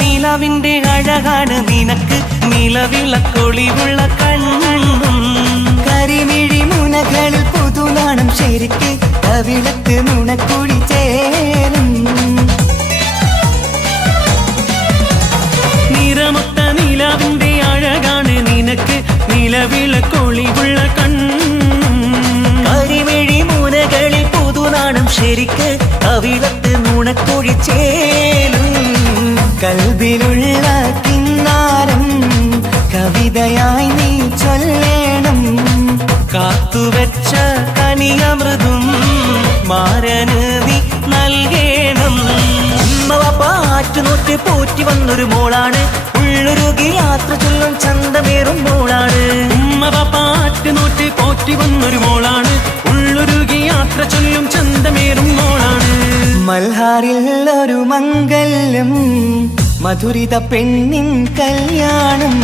നിലവിന്റെ അഴകാണ് നിനക്ക്, നിലവിളക്കൊളിവുള്ള കണ്ണും കരിമിഴി മുനകളിൽ പുതുനാണം ശരിക്ക് കവിളത്ത് നുണക്കുഴി ചേരും നിറമൊത്ത നിലാവിന്റെ അഴകാണ് നിനക്ക് നിലവിളക്കൊളിവുള്ള കണ്ണും കരിമിഴി മുനകളിൽ പുതുനാണം ശരിക്ക് കവിളത്ത് നുണക്കുഴി ചേരും കൽബിലുള്ള കിന്നാരം കവിതയായി നീ ചൊല്ലേണം കാത്തുവെച്ച കനിയമൃതും മാരന് നീ നൽകേണം പാറ്റുനോറ്റ് പോറ്റി വന്നൊരു മോളാണ് ഉള്ളൊരുകി യാത്ര ചൊല്ലും ചന്തമേറും മോളാണ് പാറ്റുനോറ്റ് പോറ്റി വന്നൊരു മോളാണ് ഉള്ളൊരുകി യാത്ര ചൊല്ലും ചന്തമേറും മോളാണ് മൽഹാറിൽ ഒരു മംഗല്യം മധുരിത പെണ്ണിൻ കല്യാണം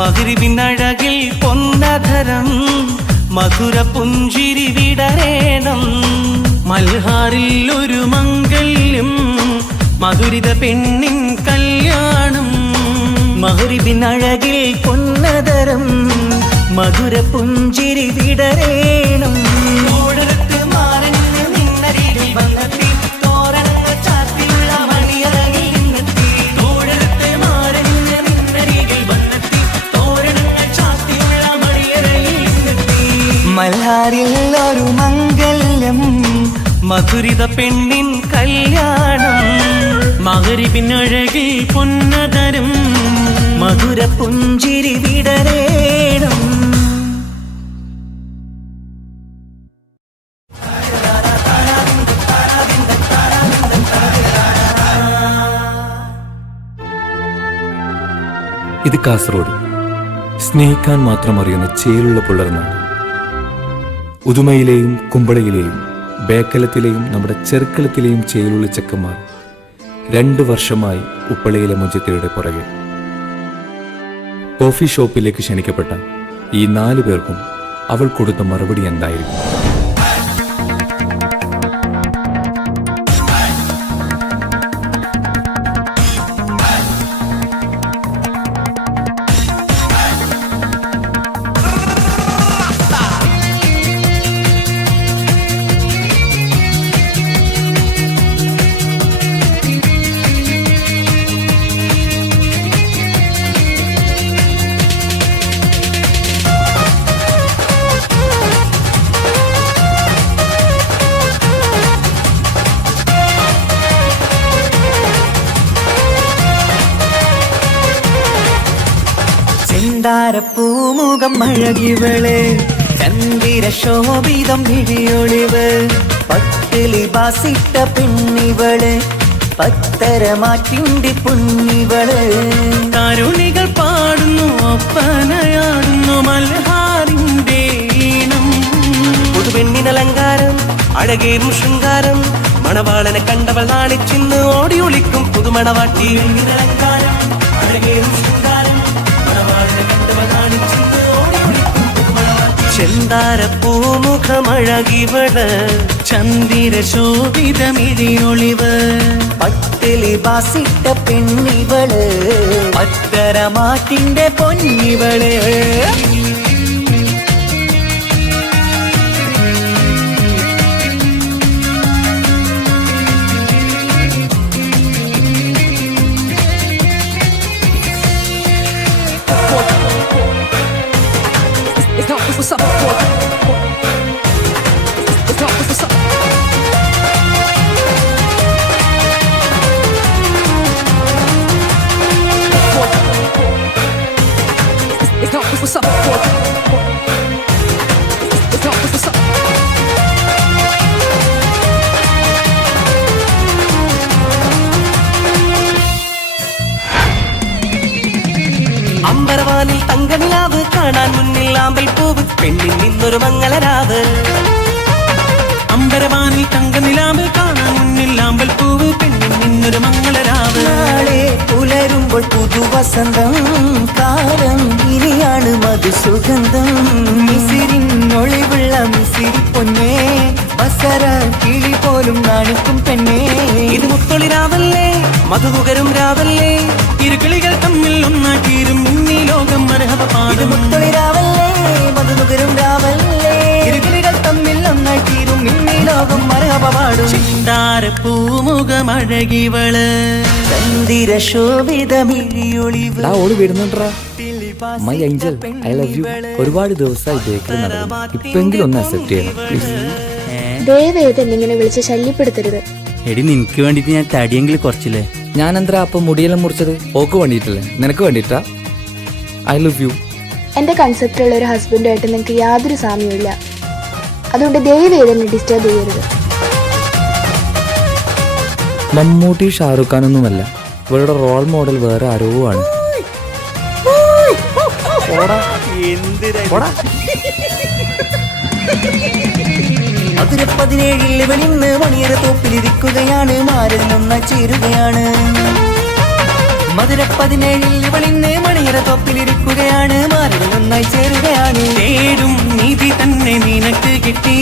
മഗ്രിബിനഴകിൽ പൊന്നധരം മധുര പുഞ്ചിരി വിടരേണം മൽഹാറിൽ ഒരു മംഗല്യം മധുരിത പെണ്ണിൻ കല്യാണം മഗ്രിബിനഴകിൽ പൊന്നധരം മധുര പുഞ്ചിരി വിടരേണം ഓടരത്ത് മാറഞ്ഞ് നിന്നരികിൽ വന്നെത്തി തോരണങ്ങൾ ചാത്തിയുള്ള മണിയറകിൽ നിന്നെത്തി ഓടരത്ത് മാറഞ്ഞ് നിന്നരികിൽ വന്നെത്തി തോരണങ്ങൾ ചാത്തിയുള്ള മണിയറകിൽ നിന്നെത്തി മൽഹാറിൽ ഒരു മംഗല്യം മധുരിത പെണ്ണിൻ കല്യാണം മഗ്രിബിനഴകിൽ പൊന്നതരം മധുര പുഞ്ചിരി വിടരേണം ഇത് കാസർഗോഡ്, സ്നേഹിക്കാൻ മാത്രം അറിയുന്ന ചേലുള്ള പുലർന്നാണ്. ഉദുമയിലെയും കുമ്പളയിലെയും ബേക്കലത്തിലെയും നമ്മുടെ ചെറുക്കളത്തിലെയും ചേലുള്ള ചെക്കന്മാർ 2 വർഷമായി ഉപ്പളയിലെ മുഞ്ചത്തിയുടെ പുറകെ. കോഫി ഷോപ്പിലേക്ക് ക്ഷണിക്കപ്പെട്ട ഈ 4 പേർക്കും അവൾ കൊടുത്ത മറുപടി എന്തായിരുന്നു? പൂമുഖം അഴകിവള് ചന്ദിര ശോഭിതം വിഴിയൊളിവ് പട്ടിലി ബാസിട്ട പെണ്ണിവള് പത്തരമാറ്റിന്റെ പൊന്നിവള് കരുണികൾ പാടുന്നു ഒപ്പനയാടുന്നു മൽഹാറിന്റെ ഈണം പുതുപെണ്ണിനലങ്കാരം അഴകേറും ശൃംഗാരം മണവാളനെ കണ്ടവൾ നാണിച്ചിന്ന് ഓടി ഒളിക്കും പുതുമണവാട്ടി അലങ്കാരം അഴകേറും ശൃംഗാരം മണവാളനെ കണ്ടവൾ നാണിച്ചിന്ന് ഓടി ഒളിക്കും പുതുമണവാട്ടി ചെന്താര പൂമുഖമഴകിവള് ചന്ദിര ശോഭിതമിഴിയൊളിവ് പട്ടിലി ബാസിട്ട പെണ്ണിവള് പത്തരമാറ്റിന്റെ പൊന്നിവള് അമ്പരവാനിൽ തങ്കനിലാവ് കാണാൻ മുന്നിൽ ആമ്പൽ പൂവ് പെണ്ണിൽ നിന്നൊരു മംഗളരാവ് അമ്പരവാനിൽ തങ്കനിലാവ് കാണാൻ മുന്നിൽ ആമ്പൽ പൂവ് പെണ്ണിൽ നിന്നൊരു മംഗളരാവ് നാളെ പുലരുമ്പോൾ പുതുവസന്തം കാലം ഇനിയാണ് മധുസുഗന്ധം മിസിരിനൊളിവുള്ള മിസിരി പൊന്നേ ബസര കിളി പോലും നാണിക്കും പെണ്ണേ ഇത് മുത്തൊളി രാവല്ലേ മധുകരും രാവല്ലേ ഇരുകിളികൾ തമ്മിൽ ഒന്നാക്കിയിരും ഇന്നീ ലോകം മരഹബ പാടും മുത്തൊളി രാവല്ലേ മധുകരും രാവല്ലേ ചെന്താര പൂമുഖമഴകിവള് ചന്ദിര ശോഭിതമിഴിയൊളിവ് ഓള് വരുന്നുണ്ടാ. My angel, I love you. ഒരുപാട് ദിവസമായി ബേക്കറി നടന്നു. ഇപ്പെങ്കിലും ഒന്ന് അക്സെപ്റ്റ് ചെയ്യണം പ്ലീസ്. ദയവേദൻ ഇങ്ങനെ വിളിച്ച് ശല്യപ്പെടുത്തരുത്. എടി നിനക്ക് വേണ്ടിട്ട് ഞാൻ തടിയെങ്കിലും കുറച്ചില്ലേ. ഞാൻ എന്താ അപ്പൊ മുടിയെല്ലാം മുറിച്ചത്? ഓക്ക് വേണ്ടിയിട്ടല്ലേ? നിനക്ക് വേണ്ടിയിട്ടാ? I love U. എൻ്റെ കൺസെപ്റ്റുള്ള ഒരു ഹസ്ബൻഡുമായിട്ട് നിങ്ങൾക്ക് യാതൊരു സാമ്യമില്ല. അതുകൊണ്ട് ദയവേദനെ ഡിസ്റ്റർബ് ചെയ്യരുത്. മമ്മൂട്ടി, ഷാറുഖ് ഖാനൊന്നുമല്ല. ഇവരുടെ റോൾ മോഡൽ വേറെ ആരോ ആണ്. മധുര 17 വെളിന്ന് മണിയറ തോപ്പിലിരിക്കുകയാണ്, മാറിൽ നിന്ന് ചേരുകയാണ്. മധുര 17 വെളിന്ന് മണിയറ തോപ്പിലിരിക്കുകയാണ്, മാറിൽ നന്നായി ചേരുകയാണ്. തേടും നീതി തന്നെ നിനക്ക് കിട്ടി,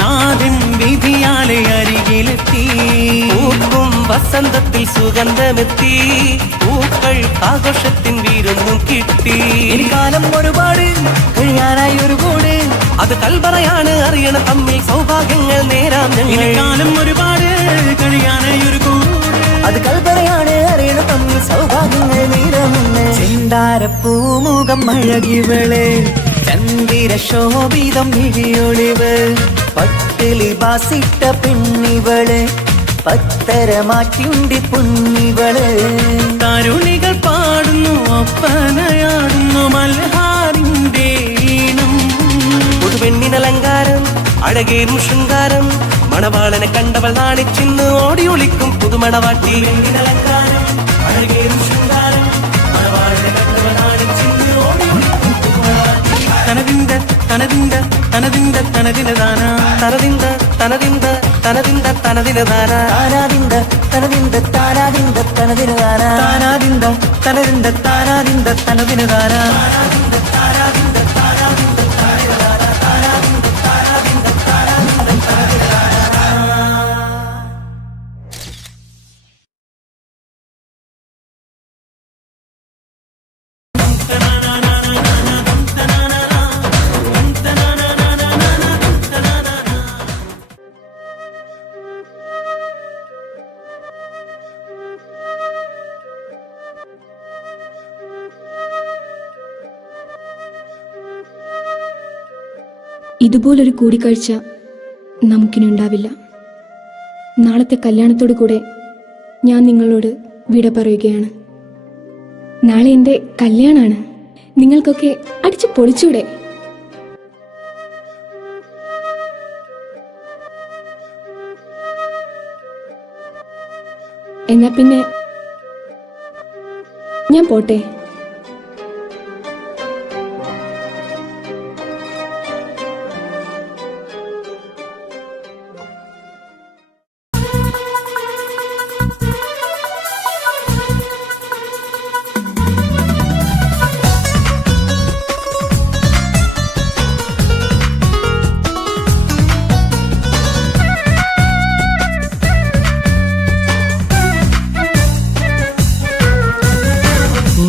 നാഥൻ വിധിയാലെ അരികിലെത്തി. പൂക്കും വസന്തത്തിൽ സുഗന്ധമെത്തി, പൂക്കൾ ആഘോഷത്തിൻ വീരൊന്നും കിട്ടി. ഇനി കാലം ഒരുപാട് കഴിയാനായി ഒരു കൂട്, അത് കൽപറയാണ് അറിയണം തമ്മിൽ സൗഭാഗ്യങ്ങൾ നേരാം. കാലം ഒരുപാട് കഴിയാനായി ഒരു കൂട്, അത് കൽപറയാണ് അറിയണം തമ്മിൽ സൗഭാഗ്യങ്ങൾ നേരാമെന്ന്. ചെന്താര പൂമുഖം അഴകിവള്, ചന്ദിര ശോഭിതം മിഴിയൊളിവ്, പട്ടിലി ബാസിട്ട പെണ്ണിവള്, പത്തരമാറ്റിണ്ടി പൊന്നിവള്. തരുണികൾ പാടുന്നു, ഒപ്പനയാടുന്നു മൽഹാറിന്റെ ഈണം. പുതുപെണ്ണിനലങ്കാരം, അഴകേറും ശൃംഗാരം, മണവാളനെ കണ്ടവൾ നാണിച്ചിന്ന് ഓടി ഒളിക്കും പുതുമണവാട്ടി. പെണ്ണിനലങ്കാരം, അഴകേറും ശൃംഗാരം, മണവാളനെ കണ്ടവൾ നാണിച്ചിന്ന് ഓടി ഒളിക്കും പുതുമണവാട്ടി. തനതിന്ത തനതിന്ത തനതിന്ത തനതിനദാന, തനതിന്ത തനതിന്ത തനതിന്ത തനതിനദാന, താനാതിന്ത തനതിന്ത താനാതിന്ത തനതിനദാന, താനാതിന്ത തനതിന്ത താനാതിന്ത തനതിനദാന, താനാതിന്ത താനാതിന്ത താനാതിന്ത തനതിനദാന, താനാതിന്ത താനാതിന്ത താനാതിന്ത തനതിനദാന. ഇതുപോലൊരു കൂടിക്കാഴ്ച നമുക്കിനുണ്ടാവില്ല. നാളത്തെ കല്യാണത്തോടു കൂടെ ഞാൻ നിങ്ങളോട് വിട പറയുകയാണ്. നാളെ എൻ്റെ കല്യാണമാണ്. നിങ്ങൾക്കൊക്കെ അടിച്ചു പൊളിച്ചൂടെ? എന്നാ പിന്നെ ഞാൻ പോട്ടെ.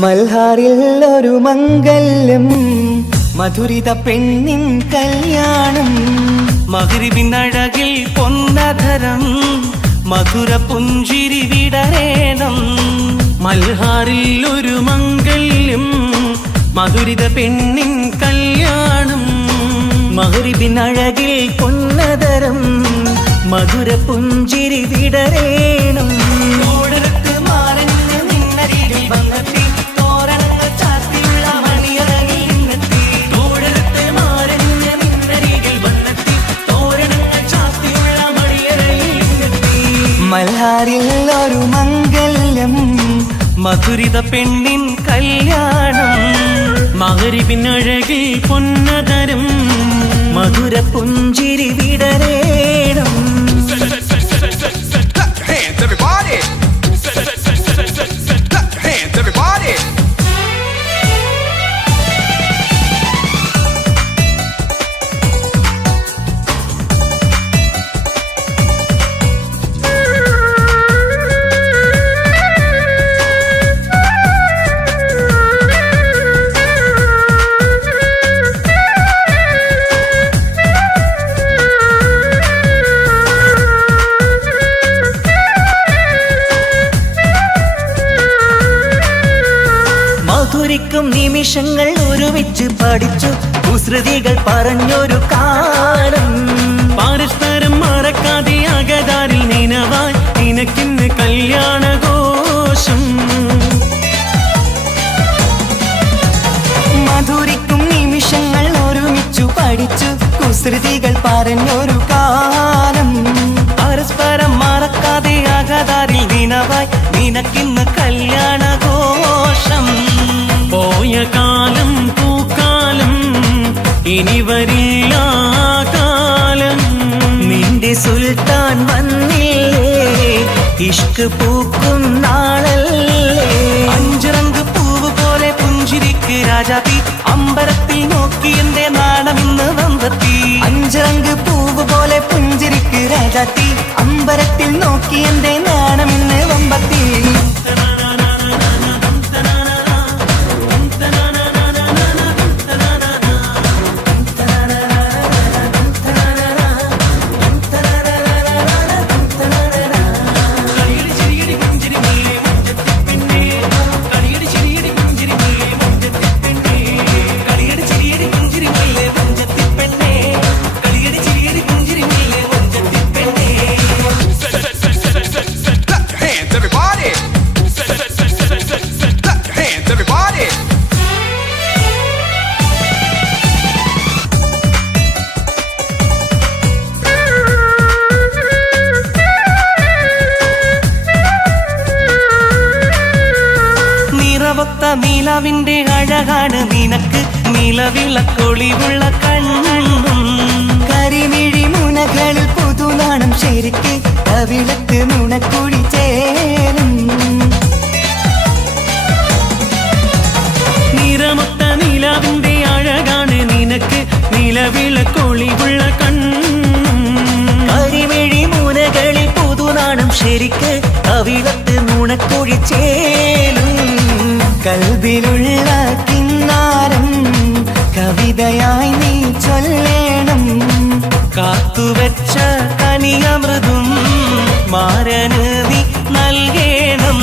മൽഹാറിൽ ഒരു മംഗല്യം, മധുരിത പെണ്ണിൻ കല്യാണം. മഗ്രിബിനഴകിൽ പൊന്നധരം, മധുര പുഞ്ചിരി വിടരേണം. മൽഹാറിൽ ഒരു മംഗല്യം, മധുരിത പെണ്ണിൻ കല്യാണം. മഗ്രിബിനഴകിൽ പൊന്നധരം, മധുര പുഞ്ചിരി വിടരേണം. മൽഹാറിൽ ഒരു മംഗല്യം, മധുരിത പെണ്ണിൻ കല്യാണം. മഗ്രിബിനഴകിൽ പൊന്നധരം, മധുര പുഞ്ചിരി വിടരേണം. മധുരിക്കും നിമിഷങ്ങൾ ഒരുമിച്ച് പഠിച്ചു കുസൃതികൾ പറഞ്ഞൊരു കാലം പരസ്പരം മറക്കാതെ അകതാരിൽ നിനവായി നിനക്കിന്ന് കല്യാണഘോഷം മധുരിക്കും നിമിഷങ്ങൾ ഒരുമിച്ചു പഠിച്ചു കുസൃതികൾ പറഞ്ഞൊരു കാലം പരസ്പരം മറക്കാതെ അകതാരിൽ ദിനവായി നിനക്കിന്ന് കല്യാണഘോഷം പോയ കാലം പൂക്കാലം ഇനി വരില്ല കാലം നിന്റെ സുൽത്താൻ വന്നില്ലേ ഇഷ്ക് പൂക്കും നാളല്ലേ അഞ്ചിറങ്ക് പൂവ് പോലെ പുഞ്ചിരിക്ക് രാജാത്തി അമ്പരത്തിൽ നോക്കി എന്റെ നാണമിന്ന് വമ്പത്തി അഞ്ചിറങ്ക് പൂവ് പോലെ പുഞ്ചിരിക്ക് രാജാത്തി അമ്പരത്തിൽ നോക്കി എന്റെ നാണമിന്ന് വമ്പത്തി നിലവിന്റെ അഴകാണ് നിനക്ക് നിലവിളക്കൊളിവുള്ള കണ്ണും കരിമിഴി മുനകളിൽ പുതുനാണം ശരിക്ക് കവിളത്ത് നുണക്കുഴി ചേരും നിറമൊത്ത നിലവിന്റെ അഴകാണ് നിനക്ക് നിലവിളക്കൊളിവുള്ള കണ്ണും കരിമിഴി മുനകളിൽ പുതുനാണം ശരിക്ക് കവിളത്ത് നുണക്കുഴി ചേരും കൽബിലുള്ള കിന്നാരം കവിതയായി നീ ചൊല്ലേണം കാത്തുവെച്ച കനിയമൃതും മാരന് നീ നൽകേണം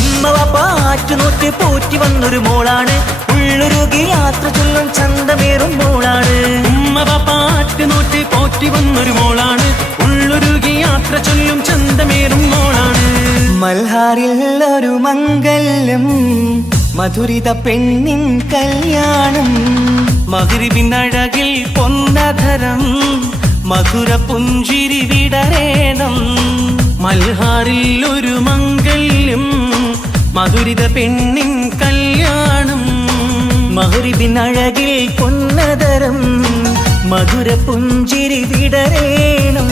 ഉമ്മവാപ്പാറ്റുനോറ്റ് പോറ്റി വന്നൊരു മോളാണ് ഉള്ളൊരുകി യാത്ര ചൊല്ലും ചന്തമേറും മോളാണ് ഉമ്മവാപ്പാറ്റുനോറ്റ് പോറ്റി വന്നൊരു മോളാണ് ഉള്ളൊരുകി യാത്ര ചൊല്ലും ചന്തമേറും മോളാണ് മൽഹാറിൽ ഒരു മംഗല്യം മധുരിത പെണ്ണിൻ കല്യാണം മഗ്രിബിനഴകിൽ പൊന്നധരം മധുര പുഞ്ചിരി വിടരേണം മൽഹാറിൽ ഒരു മംഗല്യം മധുരിത പെണ്ണിൻ കല്യാണം മഗ്രിബിനഴകിൽ പൊന്നധരം മധുര പുഞ്ചിരി വിടരേണം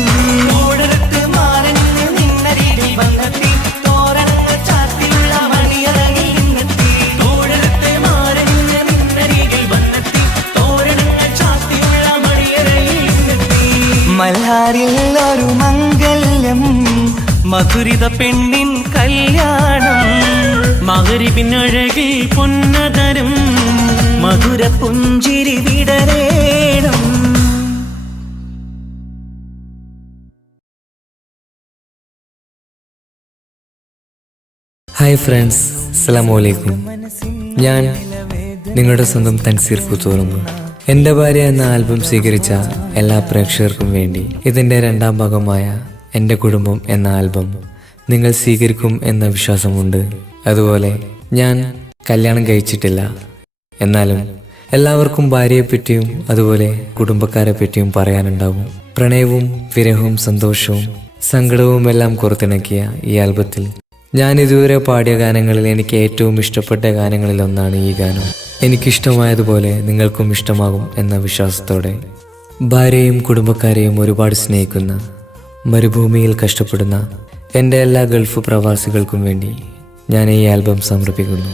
മൽഹാറിൽ ഒരു മംഗല്യം മധുരിത പെണ്ണിൻ കല്യാണം മഗ്രിബിനഴകിൽ പൊന്നതരം മധുര പുഞ്ചിരി വിടരേണം. ഹായ് ഫ്രണ്ട്സ്, അസ്സലാമു അലൈക്കും. ഞാൻ നിങ്ങളുടെ സ്വന്തം തൻസീർ ഫുത്തൂറുന്നു. എൻ്റെ ഭാര്യ എന്ന ആൽബം സ്വീകരിച്ച എല്ലാ പ്രേക്ഷകർക്കും വേണ്ടി ഇതിൻ്റെ രണ്ടാം ഭാഗമായ എൻ്റെ കുടുംബം എന്ന ആൽബം നിങ്ങൾ സ്വീകരിക്കും എന്ന വിശ്വാസമുണ്ട്. അതുപോലെ ഞാൻ കല്യാണം കഴിച്ചിട്ടില്ല, എന്നാലും എല്ലാവർക്കും ഭാര്യയെപ്പറ്റിയും അതുപോലെ കുടുംബക്കാരെ പറ്റിയും പറയാനുണ്ടാവും. പ്രണയവും വിരഹവും സന്തോഷവും സങ്കടവും എല്ലാം പുറത്തിണക്കിയ ഈ ആൽബത്തിൽ ഞാൻ ഇതുവരെ പാടിയ ഗാനങ്ങളിൽ എനിക്ക് ഏറ്റവും ഇഷ്ടപ്പെട്ട ഗാനങ്ങളിൽ ഒന്നാണ് ഈ ഗാനം. എനിക്കിഷ്ടമായതുപോലെ നിങ്ങൾക്കും ഇഷ്ടമാകും എന്ന വിശ്വാസത്തോടെ ഭാര്യയും കുടുംബക്കാരെയും ഒരുപാട് സ്നേഹിക്കുന്ന, മരുഭൂമിയിൽ കഷ്ടപ്പെടുന്ന എൻ്റെ എല്ലാ ഗൾഫ് പ്രവാസികൾക്കും വേണ്ടി ഞാൻ ഈ ആൽബം സമർപ്പിക്കുന്നു.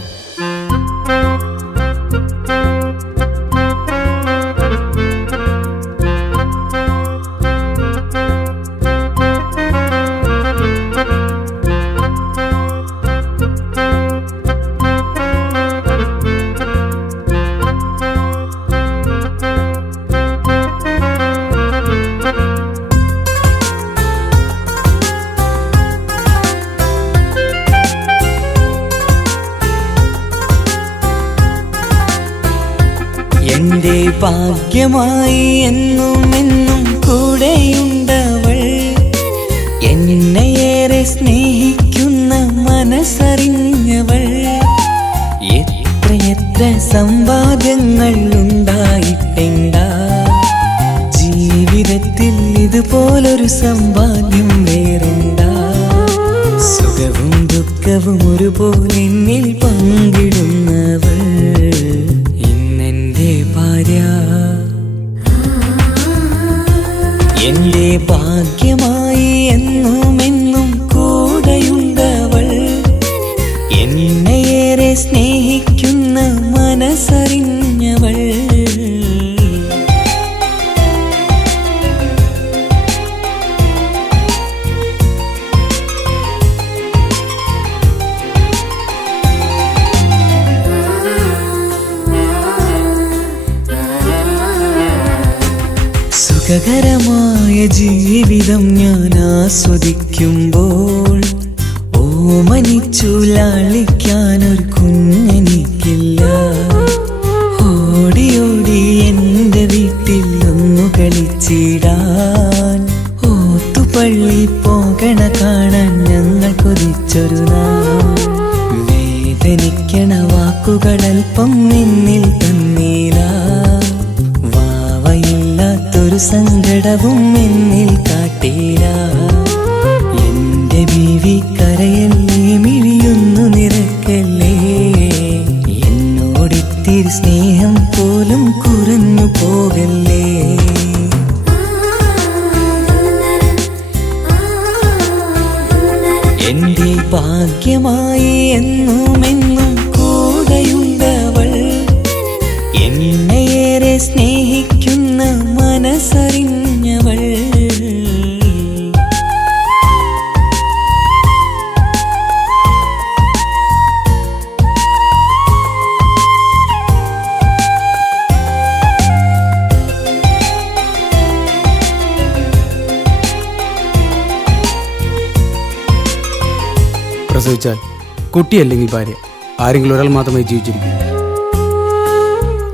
എന്റെ ഭാഗ്യമായി എന്നും എന്നും കൂടെയുണ്ടവൾ, എന്നെയേറെ സ്നേഹിക്കുന്ന മനസ്സറിഞ്ഞവൾ. എത്രയെത്ര സമ്പാദ്യങ്ങൾ ഉണ്ടായിട്ടെന്താ, ജീവിതത്തിൽ ഇതുപോലൊരു സമ്പാദ്യം വേറെന്താ. സുഖവും ദുഃഖവും ഒരുപോലെ എന്നിൽ പങ്കിടുന്നവൾ ഇന്നെന്റെ ഭാര്യ. എന്റെ ഭാഗ്യമായി എന്നും എന്നും കൂടെയുണ്ടവൾ, എന്നെയേറെ സ്നേഹിക്കുന്ന മനസ്സറിഞ്ഞവൾ. സുഖകരമായ ജീവിതം ഞാൻ ആസ്വദിക്കുമ്പോൾ, ഓമനിച്ചു ലാളിക്കാനൊരു കുഞ്ഞെനിക്കില്ല. ഓടി ഓടി എൻ്റെ വീട്ടിൽ ഒന്നു കളിച്ചിടാൻ, ഓത്തുപള്ളി പോകണ കാണാൻ ഞങ്ങൾ കൊതിച്ചൊരു നാൾ. വേദനിക്കണ വാക്കുകളൽപ്പം നിന്നിൽ തന്നീല, വാവയില്ലാത്തൊരു സങ്കടവും എന്നിൽ കാട്ടീല. എന്റെ ബീവി കരയല്ലേ, മിഴിയൊന്നു നിറക്കല്ലേ, എന്നോടിത്തിരി സ്നേഹം പോലും കുറഞ്ഞു പോകല്ലേ. എന്റെ ഭാഗ്യമായി എന്നും എന്നും കൂടെയുണ്ടവൾ, എന്നെയേറെ സ്നേഹിക്കുന്ന മനസ്സറിഞ്ഞവൾ. പ്രസവിച്ചാൽ കുട്ടിയല്ലെങ്കിൽ ഭാര്യ, ആരെങ്കിലും ഒരാൾ മാത്രമേ ജീവിച്ചിരിക്കൂ.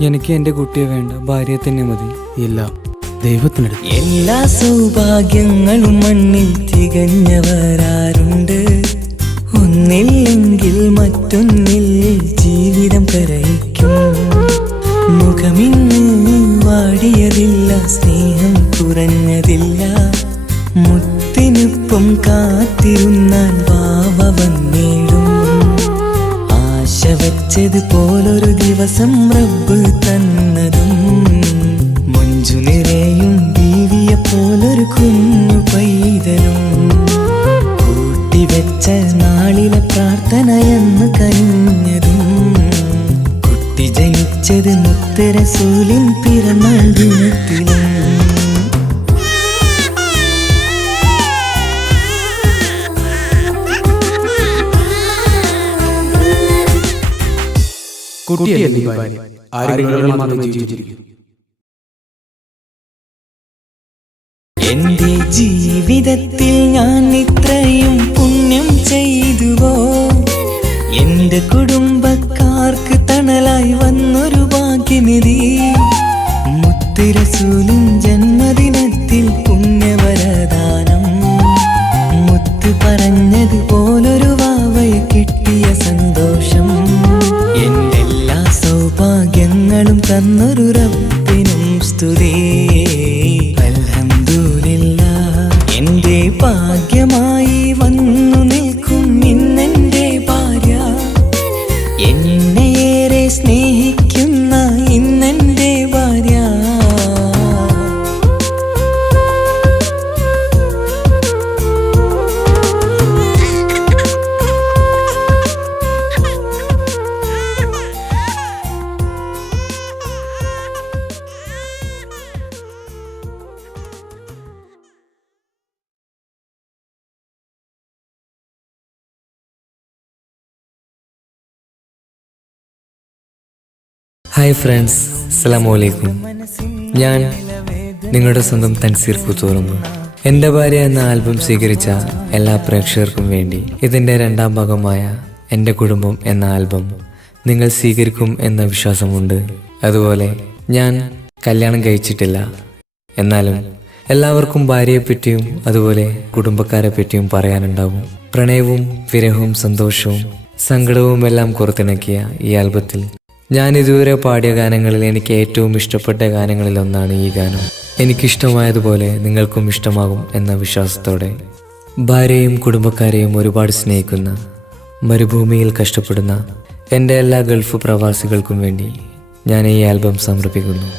എനിക്ക് എൻ്റെ കുട്ടിയെ വേണ്ട, ഭാര്യയെ തന്നെ മതി. എല്ലാം ദൈവത്തിനടുത്ത്. എല്ലാ സൗഭാഗ്യങ്ങളും മണ്ണിൽ തികഞ്ഞവരാരുണ്ട്, ഒന്നില്ലെങ്കിൽ മറ്റൊന്നിൽ ജീവിതം കരയിക്കും. മുഖമിന്ന് വാടിയതില്ല, സ്നേഹം കുറഞ്ഞതില്ല, മുത്തിനൊപ്പം കാത്തിരുന്നാൽ വാവ വന്നേടും. ആശ വച്ചതുപോലൊരു ദിവസം റബ്ബ് തന്നതും, മഞ്ജു നിറയും ബീവിയെ പോലൊരു കുഞ്ഞു പൈതലും. കൂട്ടിവെച്ച നാളിലെ പ്രാർത്ഥനയെന്ന് കഴിഞ്ഞതും, കുട്ടി ജനിച്ചത് മുത്തരസൂലിൻ പിറന്നാൾ ദിനത്തിലും. കുട്ടിയല്ലെങ്കിൽ ഭാര്യ, ആരെങ്കിലും ഒരാൾ മാത്രമേ ജീവിച്ചിരിക്കൂ. എന്റെ ജീവിതത്തിൽ ഞാൻ ഇത്രയും പുണ്യം ചെയ്തുവോ, എന്റെ കുടുംബക്കാർക്ക് തണലായി വന്നൊരു ഭാഗ്യനിധി. മുത്തുരസൂലിൻ ജന്മദിനത്തിൽ പുണ്യവരദാനം, മുത്ത് പറഞ്ഞതുപോലൊരു വാവയെ കിട്ടിയ സന്തോഷം. എന്റെ എല്ലാ സൗഭാഗ്യങ്ങളും തന്നൊരു റബ്ബിനും സ്തുതി. അൽഹംദുലില്ലാഹ്, എന്റെ ഭാഗ്യമായി വന്നു നിൽക്കും ഇന്നെന്റെ ഭാര്യ, എന്നെയേറെ സ്നേഹിക്കുന്ന ഇന്നെന്റെ ഭാര്യ. ഹായ് ഫ്രണ്ട്സ്, അസ്സലാമു അലൈക്കും. ഞാൻ നിങ്ങളുടെ സ്വന്തം തൻസീർ പുത്തൂറുന്നു. എൻ്റെ ഭാര്യ എന്ന ആൽബം സ്വീകരിച്ച എല്ലാ പ്രേക്ഷകർക്കും വേണ്ടി ഇതിൻ്റെ രണ്ടാം ഭാഗമായ എൻ്റെ കുടുംബം എന്ന ആൽബം നിങ്ങൾ സ്വീകരിക്കും എന്ന വിശ്വാസമുണ്ട്. അതുപോലെ ഞാൻ കല്യാണം കഴിച്ചിട്ടില്ല. എന്നാലും എല്ലാവർക്കും ഭാര്യയെപ്പറ്റിയും അതുപോലെ കുടുംബക്കാരെ പറ്റിയും പറയാനുണ്ടാവും. പ്രണയവും വിരഹവും സന്തോഷവും സങ്കടവും എല്ലാം പുറത്തിണക്കിയ ഈ ആൽബത്തിൽ ഞാൻ ഇതുവരെ പാടിയ ഗാനങ്ങളിൽ എനിക്ക് ഏറ്റവും ഇഷ്ടപ്പെട്ട ഗാനങ്ങളിൽ ഒന്നാണ് ഈ ഗാനം. എനിക്കിഷ്ടമായതുപോലെ നിങ്ങൾക്കും ഇഷ്ടമാകും എന്ന വിശ്വാസത്തോടെ ഭാര്യയും കുടുംബക്കാരെയും ഒരുപാട് സ്നേഹിക്കുന്ന, മരുഭൂമിയിൽ കഷ്ടപ്പെടുന്ന എൻ്റെ എല്ലാ ഗൾഫ് പ്രവാസികൾക്കും വേണ്ടി ഞാൻ ഈ ആൽബം സമർപ്പിക്കുന്നു.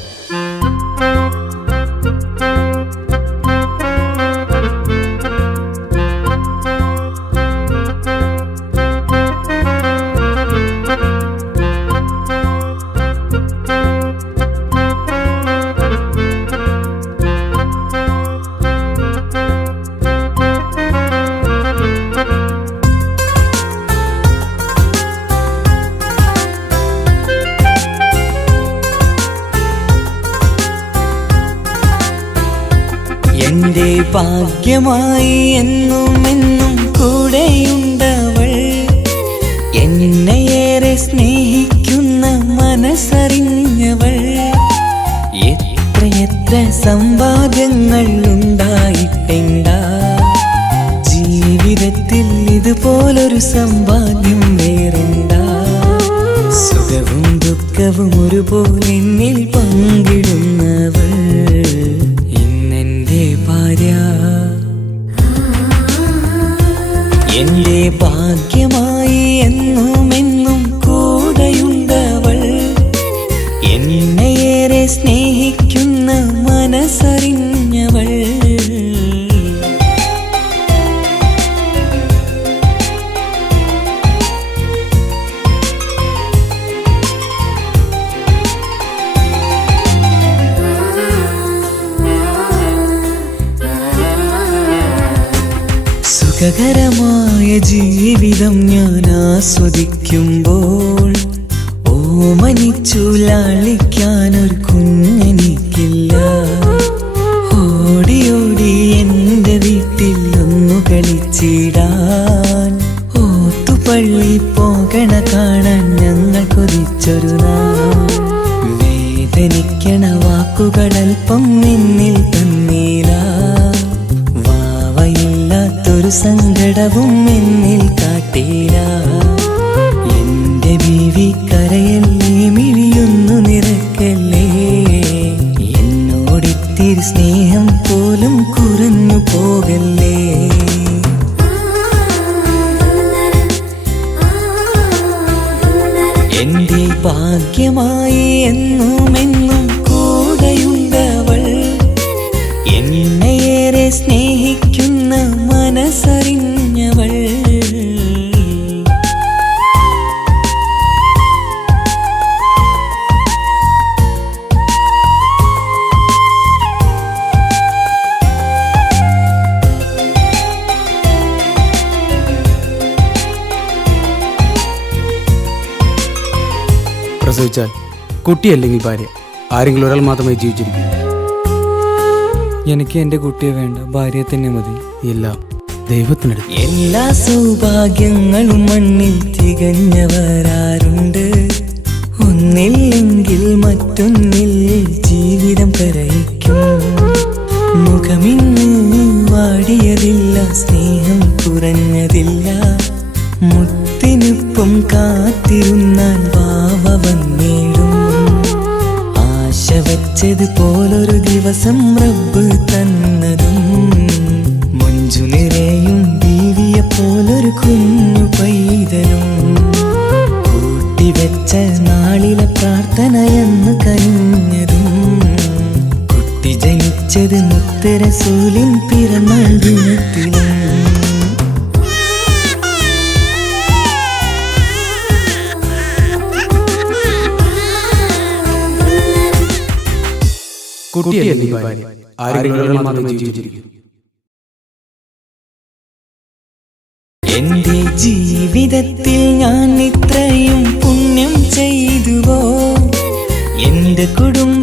എന്റെ ഭാഗ്യമായി എന്നും എന്നും കൂടെയുണ്ടവൾ, എന്നെയേറെ സ്നേഹിക്കുന്ന മനസ്സറിഞ്ഞവൾ. എത്രയെത്ര സമ്പാദ്യങ്ങൾ ഉണ്ടായിട്ടെന്താ ജീവിതത്തിൽ ഇതുപോലൊരു സമ്പാദ്യം വേറെന്താ. സുഖവും ദുഃഖവും ഒരുപോലെ എന്നിൽ പങ്കിടുന്നവൾ ഭാര്യ. എന്റെ ഭാഗ്യമായി എന്നും എന്നും കൂടെയുണ്ടവൾ, എന്നെയേറെ സ്നേഹിക്കുന്ന മനസ്സറിഞ്ഞവൾ. സുഖകരമായ ജീവിതം ഞാൻ ആസ്വദിക്കുമ്പോൾ ഓമനിച്ചു ലാളിക്കാനൊരു കുഞ്ഞെനിക്കില്ല. ഓടി ഓടി എൻ്റെ വീട്ടിൽ ഒന്നു കളിച്ചിടാൻ, ഓത്തുപള്ളി പോകണ കാണാൻ ഞങ്ങൾ കൊതിച്ചൊരു നാൾ. വേദനിക്കണ വാക്കുകളൽപ്പം നിന്നിൽ തന്നീല, വാവയില്ലാത്തൊരു സങ്കടവും എന്നിൽ കാട്ടീല. എന്റെ ബീവി കരയല്ലേ, മിഴിയൊന്നു നിറക്കല്ലേ, എന്നോടിത്തിരി സ്നേഹം പോലും കുറഞ്ഞു പോകല്ലേ. എന്റെ ഭാഗ്യമായി എന്നും എന്നും കൂടെയുണ്ടവൾ, എന്നെയേറെ സ്നേഹിക്കുന്ന മനസ്സറിഞ്ഞവൾ. പ്രസവിച്ചാൽ കുട്ടിയല്ലെങ്കിൽ ഭാര്യ, ആരെങ്കിലും ഒരാൾ മാത്രമേ ജീവിച്ചിരിക്കൂ. എനിക്ക് എൻ്റെ കുട്ടിയെ വേണ്ട, ഭാര്യയെ തന്നെ മതി. എല്ലാം ദൈവത്തിനടുത്ത്. എല്ലാ സൗഭാഗ്യങ്ങളും മണ്ണിൽ തികഞ്ഞവരാരുണ്ട്, ഒന്നില്ലെങ്കിൽ മറ്റൊന്നിൽ ജീവിതം കരയിക്കും. മുഖമിന്ന് വാടിയതില്ല, സ്നേഹം കുറഞ്ഞതില്ല, മുത്തിനൊപ്പം കാത്തിരുന്നാൽ വാവ വന്നിടും. ആശ വച്ചത് പോലൊരു ദിവസം റബ്ബ് തന്നതും, മഞ്ജു നിറയും ബീവിയെ പോലൊരു കുഞ്ഞു പൈതലും. കൂട്ടിവെച്ച നാളിലെ പ്രാർത്ഥനയെന്ന് കനിഞ്ഞതും, കുട്ടി ജനിച്ചത് മുത്ത് റസൂലിൻ പിറന്നാൾ ദിനത്തിലും. കുട്ടിയല്ലെങ്കിൽ ഭാര്യ, ആരെങ്കിലും ഒരാൾ മാത്രമേ ജീവിച്ചിരിക്കൂ. എന്റെ ജീവിതത്തിൽ ഞാൻ ഇത്രയും പുണ്യം ചെയ്തുവോ, എന്റെ കുടുംബ